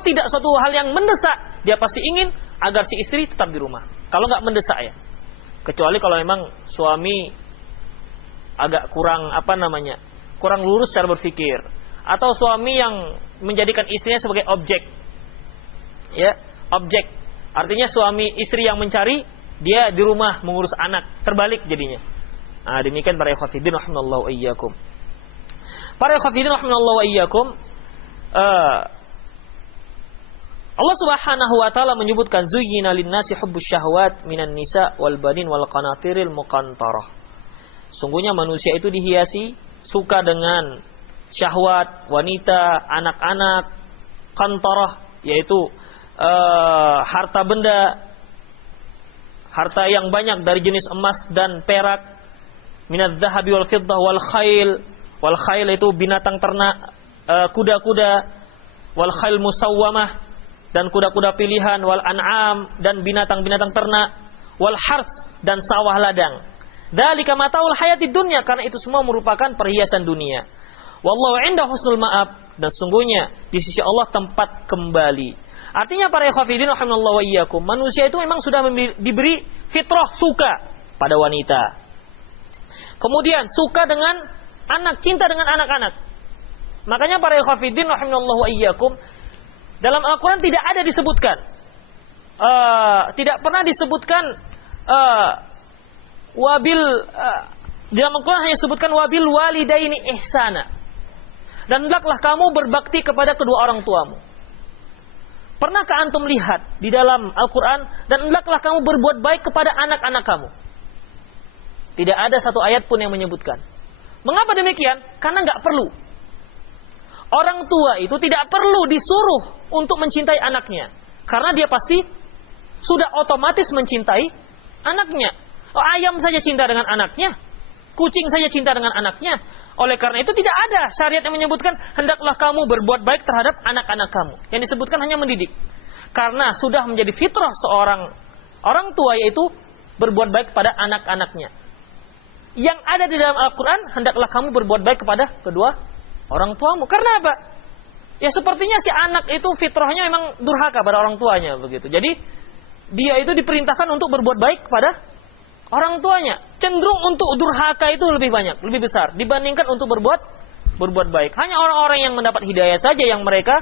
tidak suatu hal yang mendesak, dia pasti ingin agar si istri tetap di rumah. Kalau nggak mendesak ya. Kecuali kalau memang suami agak kurang lurus cara berpikir, atau suami yang menjadikan istrinya sebagai objek. Ya, objek. Artinya suami istri yang mencari, dia di rumah mengurus anak, terbalik jadinya. Nah, demikian para ikhwatiddin rahimallahu wa iyyakum. Para ikhwatiddin rahimallahu wa iyyakum, Allah Subhanahu wa taala menyebutkan zuyyina lin-nasi hubbus syahwat minan nisa wal banin wal qanatiril muqantarah. Sungguhnya manusia itu dihiasi suka dengan syahwat, wanita, anak-anak, qantarah yaitu harta benda, harta yang banyak dari jenis emas dan perak, minadz-dzahabi wal fiddah wal khail itu binatang ternak, kuda-kuda, wal khail musawwamah dan kuda-kuda pilihan, wal an'am dan binatang-binatang ternak, wal hars dan sawah ladang. Dzalika mataul hayatid dunya, karena itu semua merupakan perhiasan dunia. Wallahu 'inda husnul ma'ab, dan sungguhnya di sisi Allah tempat kembali. Artinya para ikhwatiddin rahimallahu wa iyyakum, manusia itu memang sudah diberi fitrah suka pada wanita. Kemudian suka dengan anak, cinta dengan anak-anak. Makanya para ikhwatiddin rahimallahu wa iyyakum, dalam Al-Qur'an tidak ada disebutkan, tidak pernah disebutkan dalam Al-Qur'an hanya disebutkan wabil walidaini ihsana. Dan hendaklah kamu berbakti kepada kedua orang tuamu. Pernahkah antum lihat di dalam Al-Quran, dan hendaklah kamu berbuat baik kepada anak-anak kamu? Tidak ada satu ayat pun yang menyebutkan. Mengapa demikian? Karena nggak perlu. Orang tua itu tidak perlu disuruh untuk mencintai anaknya. Karena dia pasti sudah otomatis mencintai anaknya. Ayam saja cinta dengan anaknya. Kucing saja cinta dengan anaknya. Oleh karena itu tidak ada syariat yang menyebutkan hendaklah kamu berbuat baik terhadap anak-anak kamu. Yang disebutkan hanya mendidik. Karena sudah menjadi fitrah seorang orang tua, yaitu berbuat baik kepada anak-anaknya. Yang ada di dalam Al-Quran, hendaklah kamu berbuat baik kepada kedua orang tuamu. Karena apa? Ya sepertinya si anak itu fitrahnya memang durhaka pada orang tuanya begitu. Jadi dia itu diperintahkan untuk berbuat baik kepada orang tuanya. Cenderung untuk durhaka itu lebih banyak, lebih besar dibandingkan untuk berbuat baik. Hanya orang-orang yang mendapat hidayah saja yang mereka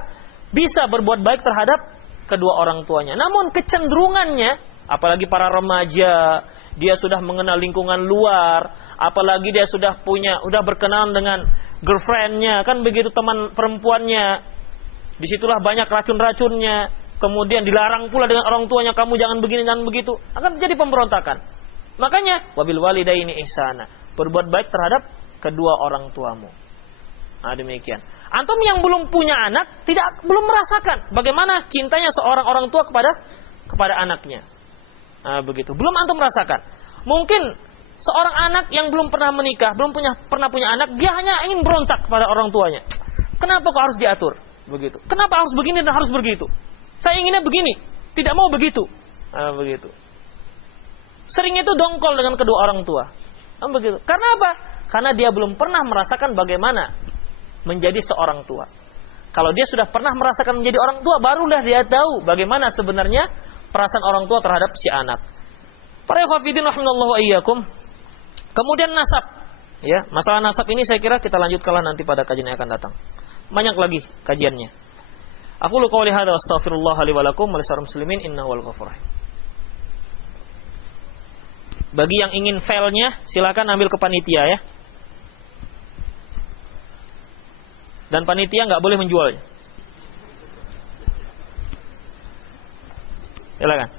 bisa berbuat baik terhadap kedua orang tuanya. Namun kecenderungannya, apalagi para remaja, dia sudah mengenal lingkungan luar, apalagi dia sudah berkenalan dengan girlfriendnya, kan begitu, teman perempuannya. Disitulah banyak racun-racunnya. Kemudian dilarang pula dengan orang tuanya, kamu jangan begini dan begitu. Akan terjadi pemberontakan. Makanya wabil walidaini ihsana, berbuat baik terhadap kedua orang tuamu. Nah, demikian. Antum yang belum punya anak belum merasakan bagaimana cintanya seorang orang tua kepada anaknya. Nah, begitu. Belum antum merasakan. Mungkin seorang anak yang belum pernah menikah, pernah punya anak, dia hanya ingin berontak kepada orang tuanya. Kenapa kok harus diatur? Begitu. Kenapa harus begini dan harus begitu? Saya inginnya begini, tidak mau begitu. Nah, begitu. Sering itu dongkol dengan kedua orang tua. Nah, begitu. Karena apa? Karena dia belum pernah merasakan bagaimana menjadi seorang tua. Kalau dia sudah pernah merasakan menjadi orang tua, barulah dia tahu bagaimana sebenarnya perasaan orang tua terhadap si anak. Para ikhwatiddin rahimallahu wa iyyakum. Kemudian nasab. Ya, masalah nasab ini saya kira kita lanjutkanlah nanti pada kajian yang akan datang. Banyak lagi kajiannya. Aqulu qouli hadza wa astaghfirullah li wa lakum wa lisal muslimin innahu wal ghafurur rahim. Bagi yang ingin filenya silakan ambil ke panitia ya. Dan panitia nggak boleh menjualnya. Silakan.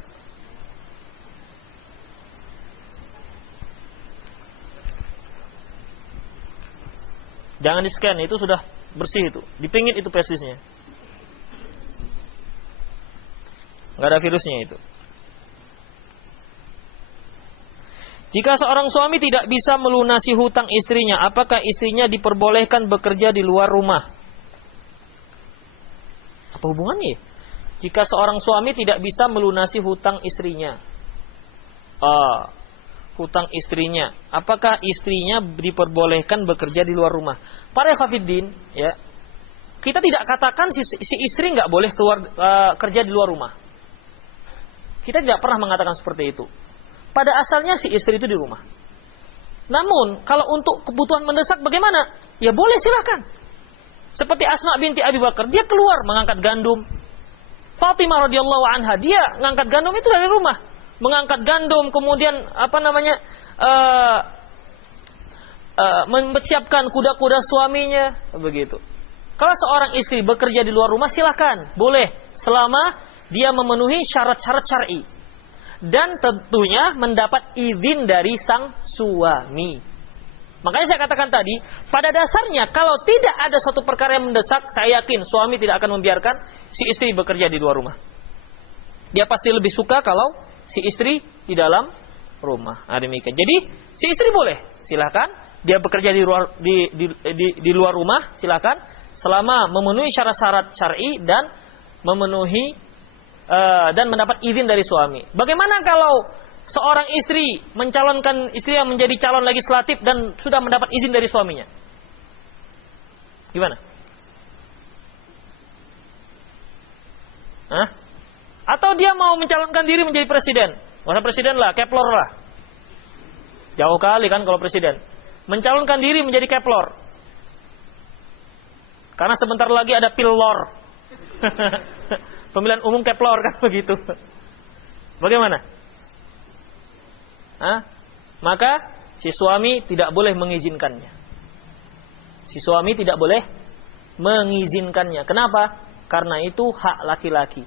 Jangan di-scan, itu sudah bersih itu. Dipingit itu persisnya. Nggak ada virusnya itu. Jika seorang suami tidak bisa melunasi hutang istrinya, apakah istrinya diperbolehkan bekerja di luar rumah? Apa hubungannya? Jika seorang suami tidak bisa melunasi hutang istrinya, apakah istrinya diperbolehkan bekerja di luar rumah? Para ikhwatiddin, ya, kita tidak katakan si istri nggak boleh keluar kerja di luar rumah. Kita tidak pernah mengatakan seperti itu. Pada asalnya si istri itu di rumah. Namun kalau untuk kebutuhan mendesak bagaimana? Ya boleh, silahkan. Seperti Asma binti Abi Bakar, dia keluar mengangkat gandum. Fatimah radhiyallahu anha, dia mengangkat gandum itu dari rumah. Mengangkat gandum, kemudian mempersiapkan kuda-kuda suaminya, begitu. Kalau seorang istri bekerja di luar rumah silahkan, boleh, selama dia memenuhi syarat-syarat syar'i. Dan tentunya mendapat izin dari sang suami. Makanya saya katakan tadi, pada dasarnya kalau tidak ada satu perkara yang mendesak, saya yakin suami tidak akan membiarkan si istri bekerja di luar rumah. Dia pasti lebih suka kalau si istri di dalam rumah. Nah, demikian. Jadi si istri boleh, silakan dia bekerja di luar rumah, silakan, selama memenuhi syarat-syarat syar'i dan memenuhi dan mendapat izin dari suami. Bagaimana kalau seorang istri mencalonkan istri yang menjadi calon legislatif dan sudah mendapat izin dari suaminya? Gimana? Hah? Atau dia mau mencalonkan diri menjadi presiden? Masa presiden lah, keplor lah. Jauh kali kan kalau presiden. Mencalonkan diri menjadi keplor. Karena sebentar lagi ada pillor. Pemilihan umum keplor kan begitu. Bagaimana? Hah? Maka si suami tidak boleh mengizinkannya. Si suami tidak boleh mengizinkannya. Kenapa? Karena itu hak laki-laki.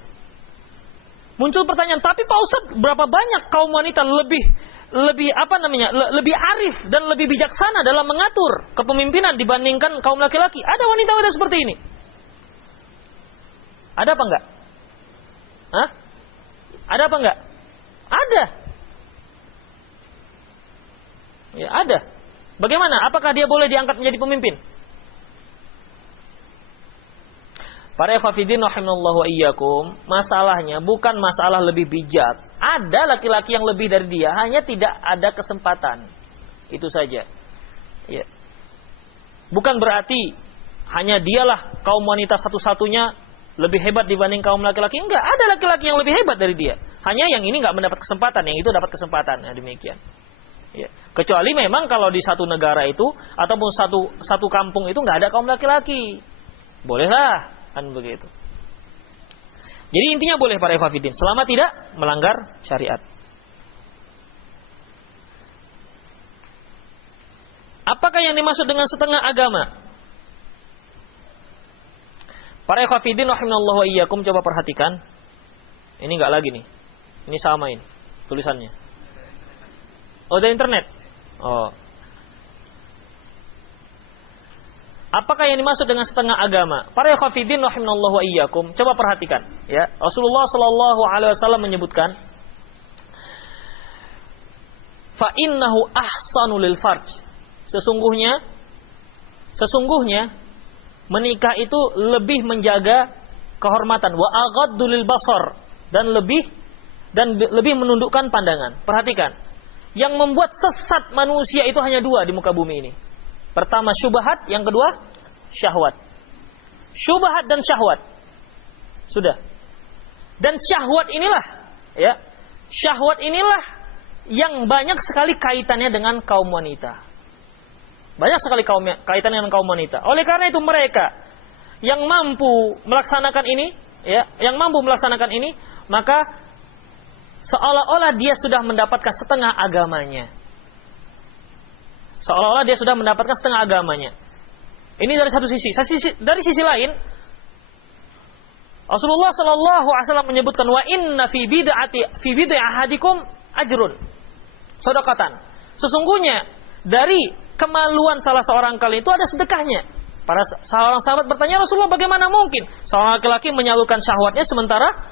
Muncul pertanyaan, tapi Pak Ustadz, berapa banyak kaum wanita lebih arif dan lebih bijaksana dalam mengatur kepemimpinan dibandingkan kaum laki-laki? Ada wanita-wanita seperti ini. Ada apa enggak? Hah? Ada apa enggak? Ada. Ya, ada. Bagaimana? Apakah dia boleh diangkat menjadi pemimpin? Para ikhwafidin rahimallahu wa iyyakum, masalahnya bukan masalah lebih bijak. Ada laki-laki yang lebih dari dia, hanya tidak ada kesempatan. Itu saja. Ya. Bukan berarti hanya dialah kaum wanita satu-satunya lebih hebat dibanding kaum laki-laki. Enggak, ada laki-laki yang lebih hebat dari dia. Hanya yang ini enggak mendapat kesempatan, yang itu dapat kesempatan. Nah, demikian. Ya. Kecuali memang kalau di satu negara itu ataupun satu kampung itu enggak ada kaum laki-laki. Bolehlah, kan begitu. Jadi intinya boleh para ikhwafidin selama tidak melanggar syariat. Apakah yang dimaksud dengan setengah agama? Para ikhwafidin rahimallahu wa iyyakum, coba perhatikan. Ini enggak lagi nih. Ini sama ini tulisannya. Oh, dari internet. Oh. Apakah yang dimaksud dengan setengah agama? Para ikhwafidin rahimallahu wa iyyakum, coba perhatikan, ya. Rasulullah sallallahu alaihi wasallam menyebutkan, fa innahu ahsanu lil farj. Sesungguhnya menikah itu lebih menjaga kehormatan, wa aghaddu lil basar, dan lebih menundukkan pandangan. Perhatikan, yang membuat sesat manusia itu hanya dua di muka bumi ini. Pertama syubhat, yang kedua syahwat. Syubhat dan syahwat. Sudah. Dan syahwat inilah, ya. Syahwat inilah yang banyak sekali kaitannya dengan kaum wanita. Banyak sekali kaitannya dengan kaum wanita. Oleh karena itu mereka yang mampu melaksanakan ini, ya, yang mampu melaksanakan ini, maka seolah-olah dia sudah mendapatkan setengah agamanya. Seolah-olah dia sudah mendapatkan setengah agamanya. Ini dari satu sisi. Dari sisi lain, Rasulullah sallallahu alaihi wasallam menyebutkan, wa inna fi bid'ati ahadikum ajrun shadaqatan. Sesungguhnya dari kemaluan salah seorang kalian itu ada sedekahnya. Para seorang sahabat bertanya, Rasulullah, bagaimana mungkin seorang laki-laki menyalurkan syahwatnya sementara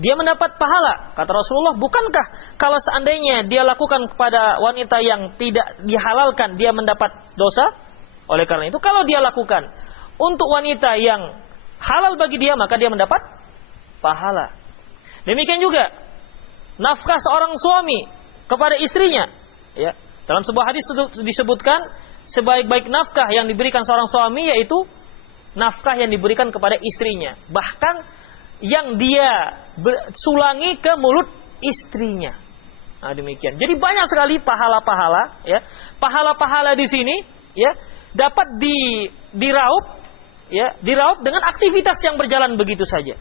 dia mendapat pahala? Kata Rasulullah, bukankah kalau seandainya dia lakukan kepada wanita yang tidak dihalalkan, dia mendapat dosa? Oleh karena itu, kalau dia lakukan untuk wanita yang halal bagi dia, maka dia mendapat pahala. Demikian juga nafkah seorang suami kepada istrinya, ya. Dalam sebuah hadis disebutkan, sebaik-baik nafkah yang diberikan seorang suami yaitu nafkah yang diberikan kepada istrinya. Bahkan yang dia sulangi ke mulut istrinya. Nah, demikian. Jadi banyak sekali pahala-pahala, ya. Pahala-pahala di sini, ya, dapat diraup, ya, diraup dengan aktivitas yang berjalan begitu saja.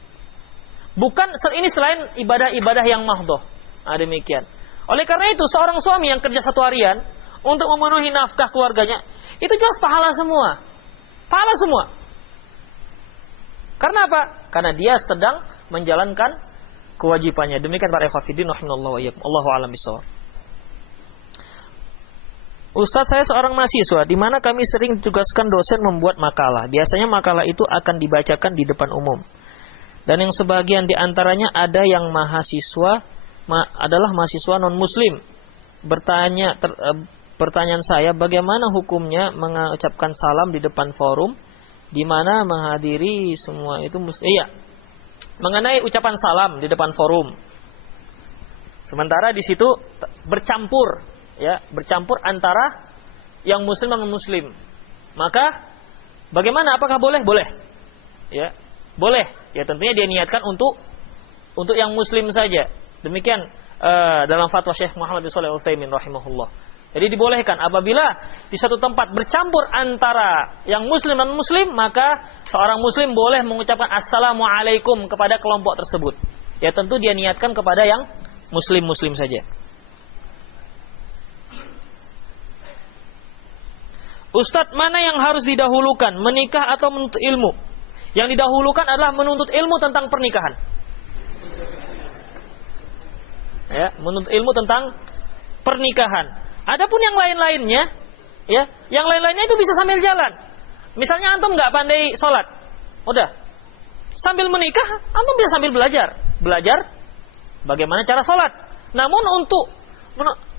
Bukan ini selain ibadah-ibadah yang mahdhah. Nah, demikian. Oleh karena itu, seorang suami yang kerja satu harian untuk memenuhi nafkah keluarganya, itu jelas pahala semua. Pahala semua. Karena apa? Karena dia sedang menjalankan kewajibannya. Demikian para ikhwafidin rahimallahu wa iyyakum. Allahu a'lam bishawab. Ustaz, saya seorang mahasiswa di mana kami sering ditugaskan dosen membuat makalah. Biasanya makalah itu akan dibacakan di depan umum. Dan yang sebagian di antaranya ada yang adalah mahasiswa non muslim. Pertanyaan saya, bagaimana hukumnya mengucapkan salam di depan forum di mana menghadiri semua itu mengenai ucapan salam di depan forum. Sementara di situ bercampur antara yang muslim dan non muslim. Maka bagaimana, apakah boleh? Boleh. Ya, boleh. Ya, tentunya dia niatkan untuk yang muslim saja. Demikian dalam fatwa Syekh Muhammad bin Shalih Al-Utsaimin rahimahullah. Jadi dibolehkan apabila di satu tempat bercampur antara yang muslim dan muslim, maka seorang muslim boleh mengucapkan assalamualaikum kepada kelompok tersebut. Ya, tentu dia niatkan kepada yang muslim-muslim saja. Ustadz, mana yang harus didahulukan, menikah atau menuntut ilmu? Yang didahulukan adalah menuntut ilmu tentang pernikahan. Ya, menuntut ilmu tentang pernikahan. Adapun yang lain-lainnya, ya, yang lain-lainnya itu bisa sambil jalan. Misalnya antum nggak pandai sholat, udah sambil menikah antum bisa sambil belajar bagaimana cara sholat. Namun untuk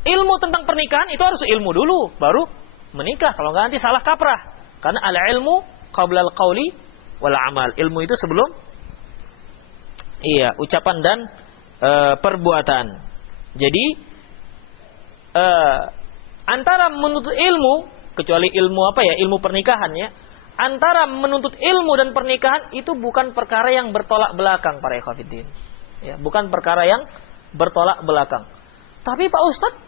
ilmu tentang pernikahan itu harus ilmu dulu, baru menikah. Kalau nggak nanti salah kaprah. Karena al-ilmu qabla al-qawli wal amal. Ilmu itu sebelum ucapan dan perbuatan. Jadi antara menuntut ilmu, kecuali ilmu ilmu pernikahan ya. Antara menuntut ilmu dan pernikahan itu bukan perkara yang bertolak belakang para ikhwatiddin. Ya, bukan perkara yang bertolak belakang. Tapi Pak Ustadz,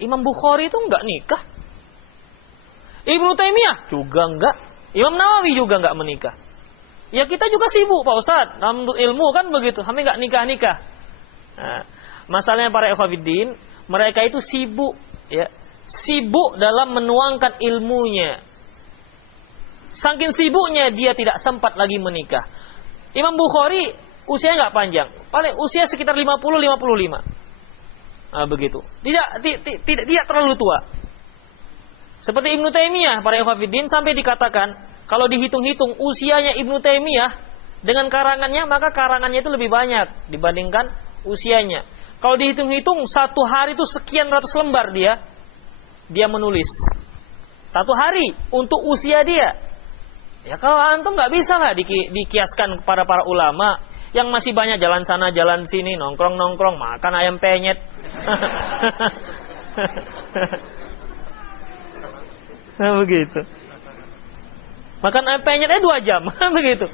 Imam Bukhari itu enggak nikah. Ibnu Taimiyah juga enggak. Imam Nawawi juga enggak menikah. Ya kita juga sibuk Pak Ustadz, dalam ilmu kan begitu. Kami enggak nikah-nikah. Nah, masalahnya para ikhwatiddin, mereka itu sibuk ya. Sibuk dalam menuangkan ilmunya. Saking sibuknya dia tidak sempat lagi menikah. Imam Bukhari usianya nggak panjang, paling usia sekitar 50-55. Nah, begitu. Tidak terlalu tua. Seperti Ibnu Taimiyah, para ikhwatiddin, sampai dikatakan kalau dihitung-hitung usianya Ibnu Taimiyah dengan karangannya, maka karangannya itu lebih banyak dibandingkan usianya. Kalau dihitung-hitung satu hari itu sekian ratus lembar dia menulis. Satu hari untuk usia dia. Ya kalau antum nggak bisa nggak dikiaskan kepada para ulama yang masih banyak jalan sana jalan sini, nongkrong makan ayam penyet. Nah, begitu. Makan ayam penyetnya 2 jam, begitu.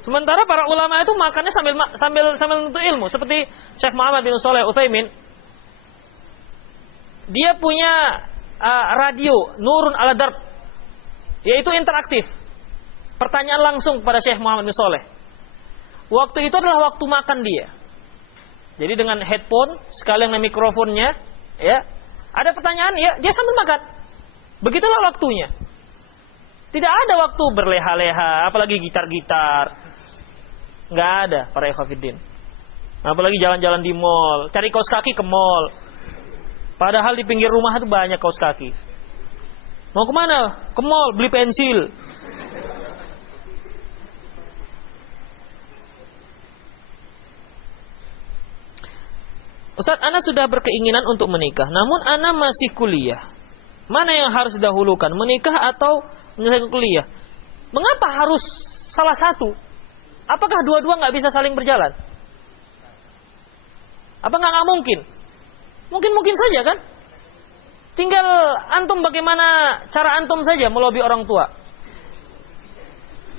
Sementara para ulama itu makannya sambil menuntut ilmu. Seperti Syekh Muhammad bin Shalih Al-Utsaimin, dia punya radio Nurun ala Darb, yaitu interaktif. Pertanyaan langsung kepada Syekh Muhammad bin Shalih. Waktu itu adalah waktu makan dia. Jadi dengan headphone sekalian dengan mikrofonnya, ya, ada pertanyaan, ya, dia sambil makan. Begitulah waktunya. Tidak ada waktu berleha-leha, apalagi gitar-gitar. Nggak ada para ikhwatiddin. Apalagi jalan-jalan di mall, cari kaos kaki ke mall. Padahal di pinggir rumah itu banyak kaos kaki. Mau kemana? Ke mall, beli pensil. Ustaz, ana sudah berkeinginan untuk menikah, namun ana masih kuliah. Mana yang harus didahulukan, menikah atau menyelesaikan kuliah? Mengapa harus salah satu? Apakah dua-dua nggak bisa saling berjalan? Apa nggak mungkin? Mungkin saja kan? Tinggal antum bagaimana cara antum saja melobi orang tua.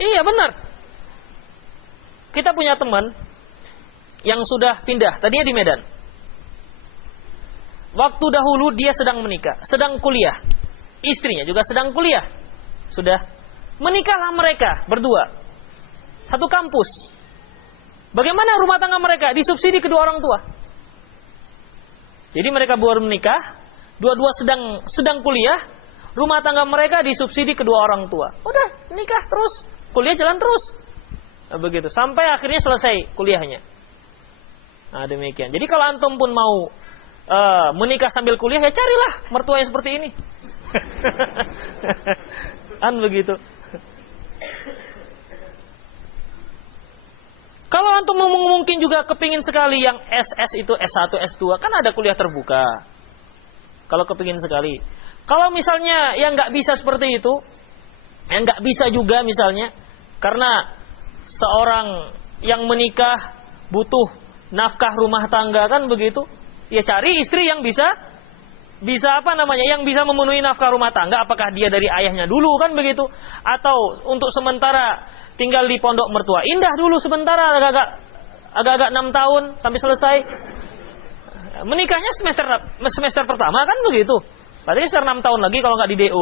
Iya benar. Kita punya teman yang sudah pindah, tadinya di Medan. Waktu dahulu dia sedang menikah, sedang kuliah. Istrinya juga sedang kuliah. Sudah menikahlah mereka berdua. Satu kampus. Bagaimana rumah tangga mereka? Disubsidi kedua orang tua. Jadi mereka baru menikah, dua-dua sedang kuliah, rumah tangga mereka disubsidi kedua orang tua. Udah, nikah terus, kuliah jalan terus. Nah, begitu, sampai akhirnya selesai kuliahnya. Nah, demikian. Jadi kalau antum pun mau menikah sambil kuliah, ya carilah mertua yang seperti ini. Kan begitu. Kalau antum mungkin juga kepingin sekali yang SS itu S1, S2, kan ada kuliah terbuka. Kalau kepingin sekali. Kalau misalnya yang nggak bisa seperti itu, yang nggak bisa juga misalnya, karena seorang yang menikah butuh nafkah rumah tangga kan begitu, ya cari istri yang bisa yang bisa memenuhi nafkah rumah tangga. Apakah dia dari ayahnya dulu kan begitu, atau untuk sementara tinggal di pondok mertua indah dulu sementara agak-agak 6 tahun sampai selesai. Menikahnya semester pertama kan begitu. Berarti sekitar 6 tahun lagi kalau nggak di DO.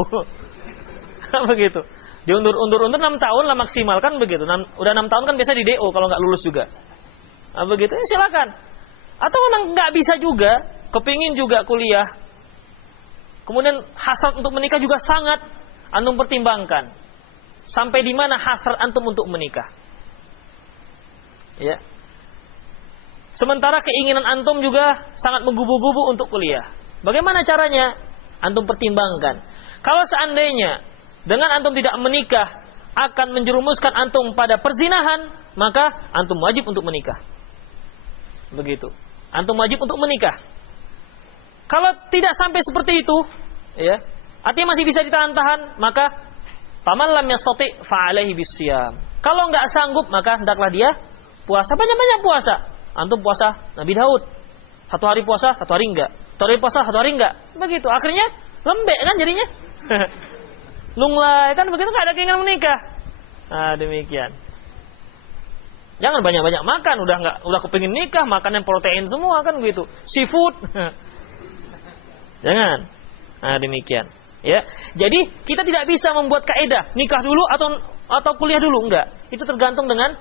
Begitu. Diundur 6 tahun lah maksimal kan begitu. Udah 6 tahun kan biasa di DO kalau nggak lulus juga. Nah, begitu ya silakan. Atau memang nggak bisa juga, kepingin juga kuliah, kemudian hasrat untuk menikah juga sangat, antum pertimbangkan. Sampai di mana hasrat antum untuk menikah? Ya. Sementara keinginan antum juga sangat menggubu-gubu untuk kuliah. Bagaimana caranya? Antum pertimbangkan. Kalau seandainya dengan antum tidak menikah akan menjerumuskan antum pada perzinahan, maka antum wajib untuk menikah. Begitu. Antum wajib untuk menikah. Kalau tidak sampai seperti itu, ya, artinya masih bisa ditahan-tahan, maka faman lam yastati fa alaihi bisyam. Kalau enggak sanggup, maka hendaklah dia puasa, banyak-banyak puasa. Antum puasa Nabi Daud. 1 hari puasa, 1 hari enggak. 1 hari puasa, 1 hari enggak. Begitu. Akhirnya lembek kan jadinya. Lunglai kan begitu, enggak ada keinginan menikah. Nah, demikian. Jangan banyak-banyak makan, udah kepengin nikah, makan yang protein semua kan begitu. Seafood. Jangan. Nah, demikian. Ya. Jadi, kita tidak bisa membuat kaidah nikah dulu atau kuliah dulu, enggak. Itu tergantung dengan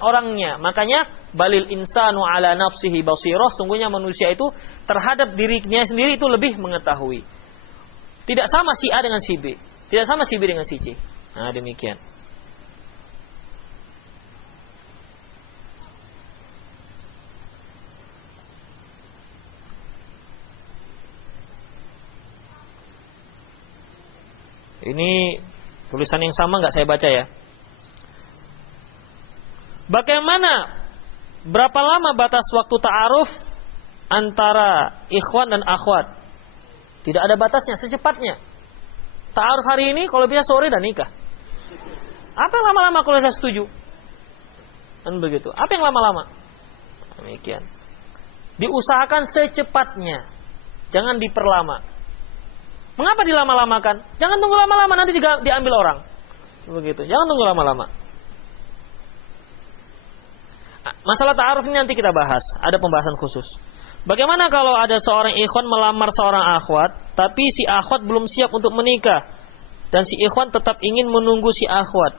orangnya. Makanya balil insanu ala nafsihi basirah, sungguhnya manusia itu terhadap dirinya sendiri itu lebih mengetahui. Tidak sama si A dengan si B, tidak sama si B dengan si C. Nah, demikian. Ini tulisan yang sama nggak saya baca ya. Bagaimana, berapa lama batas waktu ta'aruf antara ikhwan dan akhwat? Tidak ada batasnya, secepatnya. Ta'aruf hari ini, kalau bisa sore dan nikah. Apa yang lama-lama kalau sudah setuju? Dan begitu. Apa yang lama-lama? Demikian. Diusahakan secepatnya. Jangan diperlama. Mengapa dilama-lamakan? Jangan tunggu lama-lama, nanti diambil orang. Begitu. Jangan tunggu lama-lama. Masalah ta'aruf ini nanti kita bahas, ada pembahasan khusus. Bagaimana kalau ada seorang ikhwan melamar seorang akhwat, tapi si akhwat belum siap untuk menikah, dan si ikhwan tetap ingin menunggu si akhwat,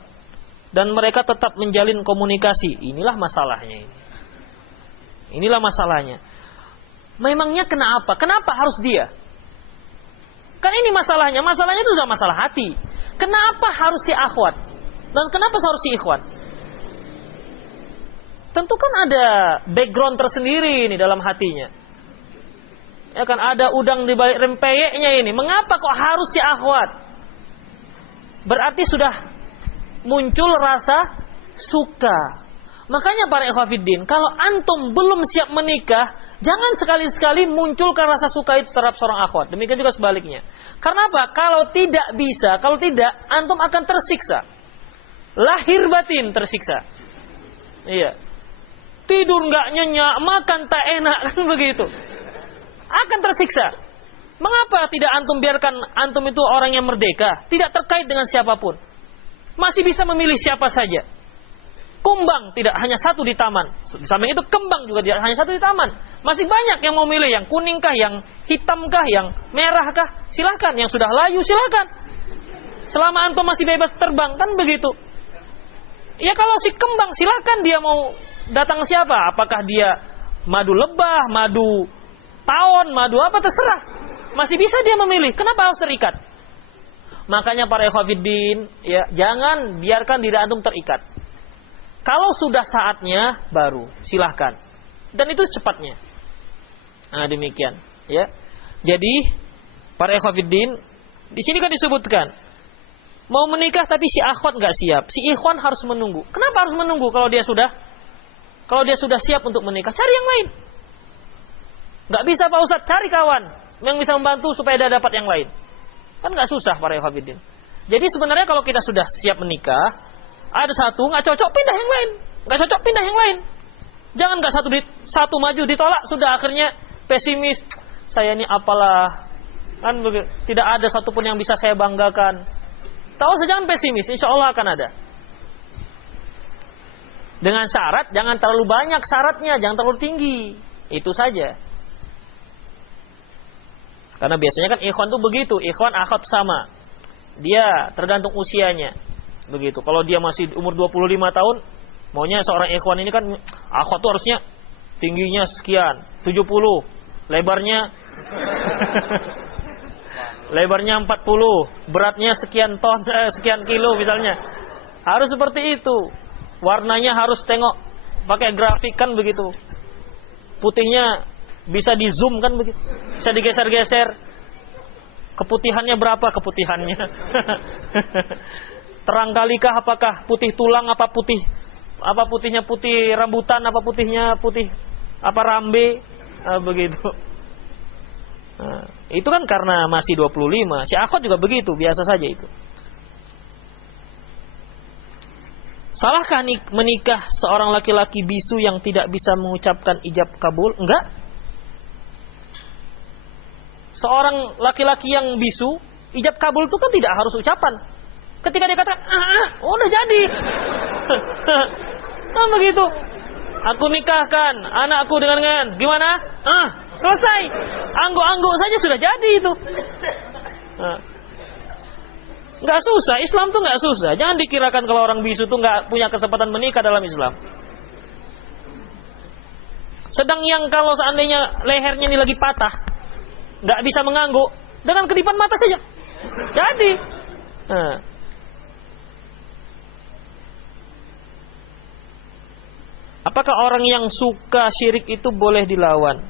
dan mereka tetap menjalin komunikasi? Inilah masalahnya ini. Inilah masalahnya. Memangnya kenapa? Kenapa harus dia? Kan ini masalahnya. Masalahnya itu sudah masalah hati. Kenapa harus si akhwat? Dan kenapa harus si ikhwan? Tentu kan ada background tersendiri ini dalam hatinya. Ya kan, ada udang di balik rempeyeknya ini. Mengapa kok harus si akhwat? Berarti sudah muncul rasa suka. Makanya para ikhwafiddin, kalau antum belum siap menikah, jangan sekali-sekali munculkan rasa suka itu terhadap seorang akhwat. Demikian juga sebaliknya. Karena apa? Kalau tidak bisa, kalau tidak, antum akan tersiksa. Lahir batin tersiksa. Iya. Tidur nggak nyenyak, makan tak enak, kan begitu. Akan tersiksa. Mengapa tidak antum biarkan antum itu orang yang merdeka, tidak terkait dengan siapapun, masih bisa memilih siapa saja. Kumbang tidak hanya satu di taman, di samping itu kembang juga tidak hanya satu di taman. Masih banyak yang mau milih, yang kuningkah, yang hitamkah, yang merahkah, silakan. Yang sudah layu silakan. Selama antum masih bebas terbang, kan begitu. Ya kalau si kembang silakan dia mau datang siapa? Apakah dia madu lebah, madu tawon, madu apa, terserah. Masih bisa dia memilih. Kenapa harus terikat? Makanya para ikhwatiddin, ya, jangan biarkan diri antum terikat. Kalau sudah saatnya baru silahkan. Dan itu cepatnya. Nah, demikian, ya. Jadi para ikhwatiddin, di sini kan disebutkan mau menikah tapi si akhwat enggak siap. Si ikhwan harus menunggu. Kenapa harus menunggu kalau dia sudah siap untuk menikah? Cari yang lain. Enggak bisa Pak Ustaz, cari kawan yang bisa membantu supaya dia dapat yang lain. Kan enggak susah para ikhwatiddin. Jadi sebenarnya kalau kita sudah siap menikah, ada satu enggak cocok, pindah yang lain. Enggak cocok, pindah yang lain. Jangan enggak satu maju ditolak, sudah akhirnya pesimis. Saya ini apalah, kan begitu. Tidak ada satupun yang bisa saya banggakan. Tahu saja, jangan pesimis, insya Allah akan ada. Dengan syarat, jangan terlalu banyak syaratnya, jangan terlalu tinggi. Itu saja. Karena biasanya kan ikhwan tuh begitu, ikhwan akhwat sama. Dia tergantung usianya. Begitu. Kalau dia masih umur 25 tahun, maunya seorang ikhwan ini kan akhwat tuh harusnya tingginya sekian, 70, lebarnya lebarnya 40, beratnya sekian ton, sekian kilo misalnya. Harus seperti itu. Warnanya harus tengok pakai grafik kan begitu. Putihnya bisa di zoom kan begitu. Bisa digeser-geser. Keputihannya berapa keputihannya? Terang kalikah, apakah putih tulang apa putih apa putihnya putih rambutan, apa putihnya putih apa rambe, begitu. Nah, itu kan karena masih 25. Si akhwat juga begitu, biasa saja itu. Salahkah menikah seorang laki-laki bisu yang tidak bisa mengucapkan ijab kabul? Enggak. Seorang laki-laki yang bisu, ijab kabul itu kan tidak harus ucapan. Ketika dia katakan, udah jadi. Nah begitu. Aku nikahkan anakku dengan gimana? Selesai. Angguk-angguk saja sudah jadi itu. Nggak susah. Islam tuh nggak susah. Jangan dikirakan kalau orang bisu tuh nggak punya kesempatan menikah dalam Islam. Sedang yang kalau seandainya lehernya ini lagi patah, nggak bisa mengangguk, dengan kedipan mata saja jadi. Apakah orang yang suka syirik itu boleh dilawan?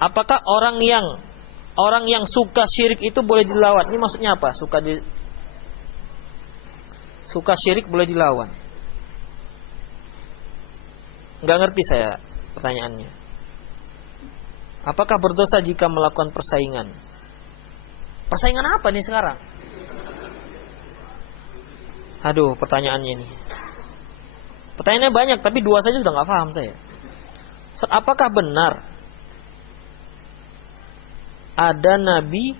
Apakah orang yang suka syirik itu boleh dilawan? Ini maksudnya apa? Suka syirik boleh dilawan? Nggak ngerti saya pertanyaannya. Apakah berdosa jika melakukan persaingan? Persaingan apa nih sekarang? Aduh, pertanyaannya nih. Pertanyaannya banyak, tapi dua saja sudah nggak paham saya. Apakah benar ada nabi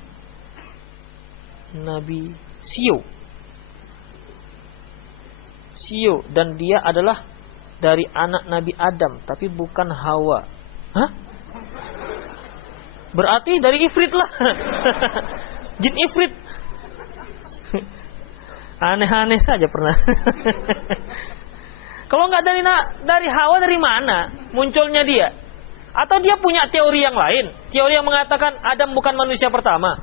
Sio dan dia adalah dari anak Nabi Adam tapi bukan Hawa? Hah? Berarti dari Ifrit lah. Jin Ifrit. Aneh-aneh saja pernah. Kalau nggak dari Hawa, dari mana munculnya dia? Atau dia punya teori yang lain? Teori yang mengatakan Adam bukan manusia pertama.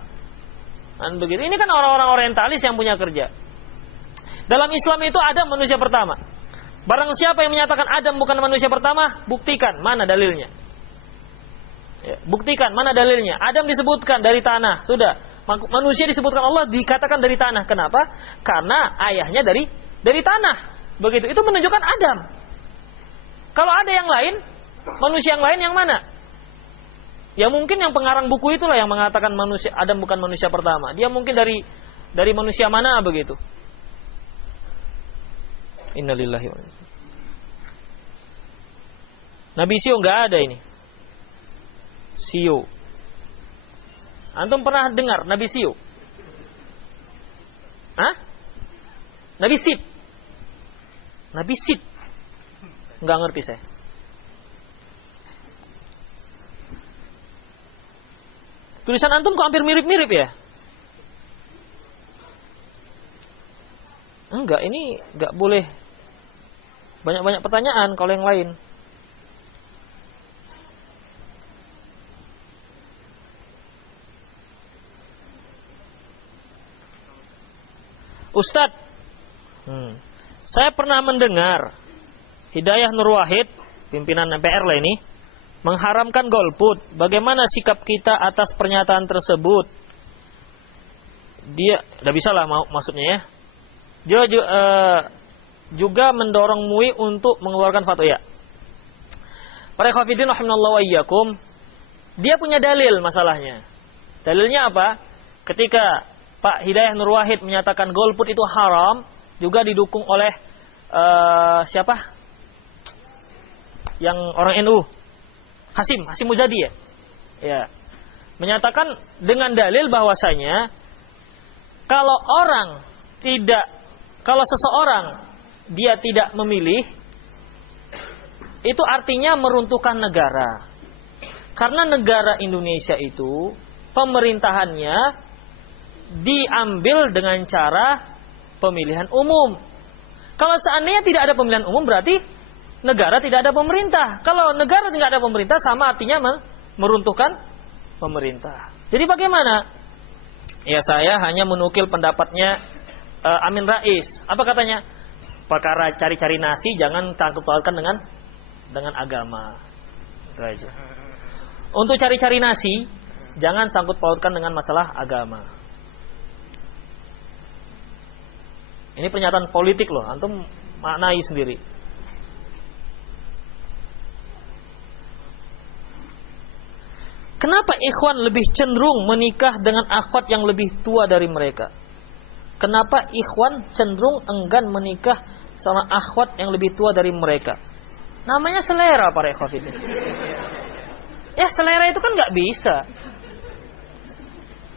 Dan begitu. Ini kan orang-orang orientalis yang punya kerja. Dalam Islam itu Adam manusia pertama. Barang siapa yang menyatakan Adam bukan manusia pertama, buktikan mana dalilnya. Ya, buktikan mana dalilnya. Adam disebutkan dari tanah, sudah. Manusia disebutkan Allah dikatakan dari tanah. Kenapa? Karena ayahnya dari tanah. Begitu. Itu menunjukkan Adam. Kalau ada yang lain, manusia yang lain yang mana? Ya mungkin yang pengarang buku itulah yang mengatakan Adam bukan manusia pertama. Dia mungkin dari manusia mana begitu. Innalillahi wa inna. Nabi Sio nggak ada ini. Sio. Antum pernah dengar Nabi Sio? Hah? Nabi Sid. Nabi Sid. Nggak ngerti saya. Tulisan antum kok hampir mirip-mirip ya? Enggak, ini enggak boleh banyak-banyak pertanyaan kalau yang lain. Ustadz, saya pernah mendengar Hidayah Nur Wahid, pimpinan MPR lah ini, mengharamkan golput. Bagaimana sikap kita atas pernyataan tersebut? Dia, udah bisa lah maksudnya ya. Dia juga mendorong MUI untuk mengeluarkan fatwa ya. Para khafidin rahimallahu wa iyyakum, dia punya dalil masalahnya. Dalilnya apa? Ketika Pak Hidayah Nur Wahid menyatakan golput itu haram, juga didukung oleh siapa? Yang orang NU. Hasim Muzadi ya. Ya. Menyatakan dengan dalil bahwasanya kalau seseorang dia tidak memilih, itu artinya meruntuhkan negara. Karena negara Indonesia itu pemerintahannya diambil dengan cara pemilihan umum. Kalau seandainya tidak ada pemilihan umum, berarti negara tidak ada pemerintah. Kalau negara tidak ada pemerintah, sama artinya meruntuhkan pemerintah. Jadi bagaimana? Ya saya hanya menukil pendapatnya Amin Rais. Apa katanya? Perkara cari-cari nasi jangan sangkut pautkan dengan agama. Itu aja. Untuk cari-cari nasi jangan sangkut pautkan dengan masalah agama. Ini pernyataan politik loh, antum maknai sendiri. Kenapa ikhwan lebih cenderung menikah dengan akhwat yang lebih tua dari mereka? Kenapa ikhwan cenderung enggan menikah sama akhwat yang lebih tua dari mereka? Namanya selera para ikhwat itu. Ya selera itu kan nggak bisa.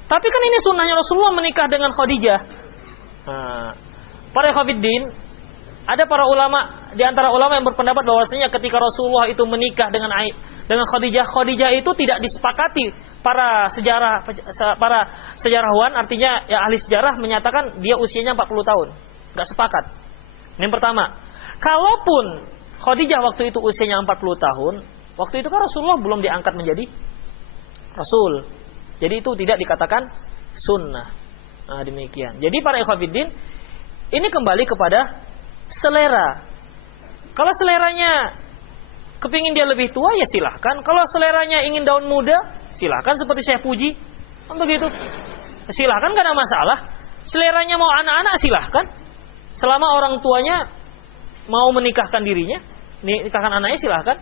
Tapi kan ini sunnahnya Rasulullah menikah dengan Khadijah. Nah, para ikhwatiddin, ada para ulama, di antara ulama yang berpendapat bahwasanya ketika Rasulullah itu menikah dengan Khadijah, Khadijah itu tidak disepakati para sejarawan, artinya ya ahli sejarah menyatakan dia usianya 40 tahun. Enggak sepakat. Yang pertama, kalaupun Khadijah waktu itu usianya 40 tahun, waktu itu kan Rasulullah belum diangkat menjadi Rasul. Jadi itu tidak dikatakan sunnah. Nah, demikian. Jadi para ikhwatiddin, ini kembali kepada selera. Kalau seleranya kepingin dia lebih tua, ya silahkan. Kalau seleranya ingin daun muda, silahkan seperti saya puji. Kan begitu. Silahkan, gak ada masalah. Seleranya mau anak-anak, silahkan. Selama orang tuanya mau menikahkan dirinya, nikahkan anaknya, silahkan.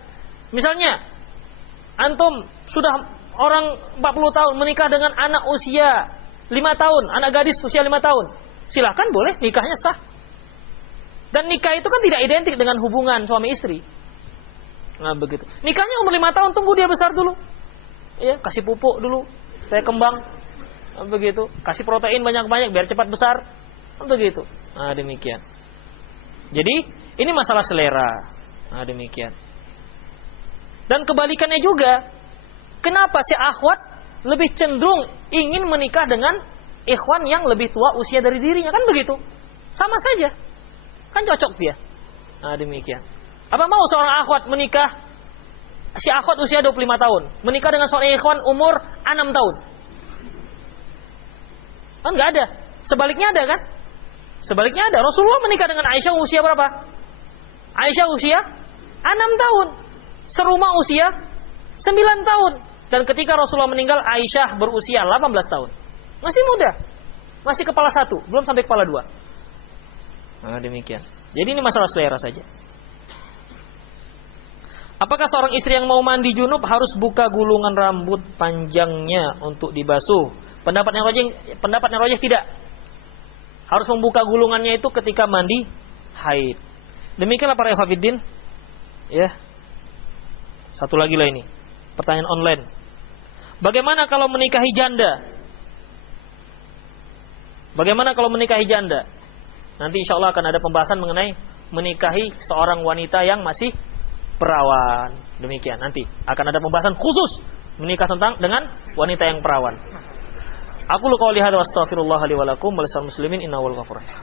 Misalnya, antum sudah orang 40 tahun menikah dengan anak usia 5 tahun, anak gadis usia 5 tahun. Silahkan, boleh, nikahnya sah. Dan nikah itu kan tidak identik dengan hubungan suami istri. Nah begitu. Nikahnya umur 5 tahun, tunggu dia besar dulu. Ya, kasih pupuk dulu supaya kembang. Nah, begitu. Kasih protein banyak-banyak biar cepat besar. Nah, begitu. Nah, demikian. Jadi, ini masalah selera. Nah, demikian. Dan kebalikannya juga, kenapa si akhwat lebih cenderung ingin menikah dengan ikhwan yang lebih tua usia dari dirinya? Kan begitu. Sama saja. Kan cocok dia. Nah, demikian. Apa mau seorang akhwat menikah, si akhwat usia 25 tahun, menikah dengan seorang ikhwan umur 6 tahun? Kan enggak ada. Sebaliknya ada kan? Sebaliknya ada. Rasulullah menikah dengan Aisyah usia berapa? Aisyah usia 6 tahun. Serumah usia 9 tahun. Dan ketika Rasulullah meninggal, Aisyah berusia 18 tahun. Masih muda. Masih kepala 1, belum sampai kepala 2. Nah, demikian. Jadi ini masalah selera saja. Apakah seorang istri yang mau mandi junub harus buka gulungan rambut panjangnya untuk dibasuh? Pendapat yang rajih tidak. Harus membuka gulungannya itu ketika mandi haid. Demikianlah para ikhwatiddin. Ya. Satu lagi lah ini. Pertanyaan online. Bagaimana kalau menikahi janda? Bagaimana kalau menikahi janda? Nanti insya Allah akan ada pembahasan mengenai menikahi seorang wanita yang masih perawan. Demikian, nanti akan ada pembahasan khusus menikah dengan wanita yang perawan. Aku qouli hadza wa astaghfirullah li wa lakum wa lisal muslimin innahu wal ghafurur rahim.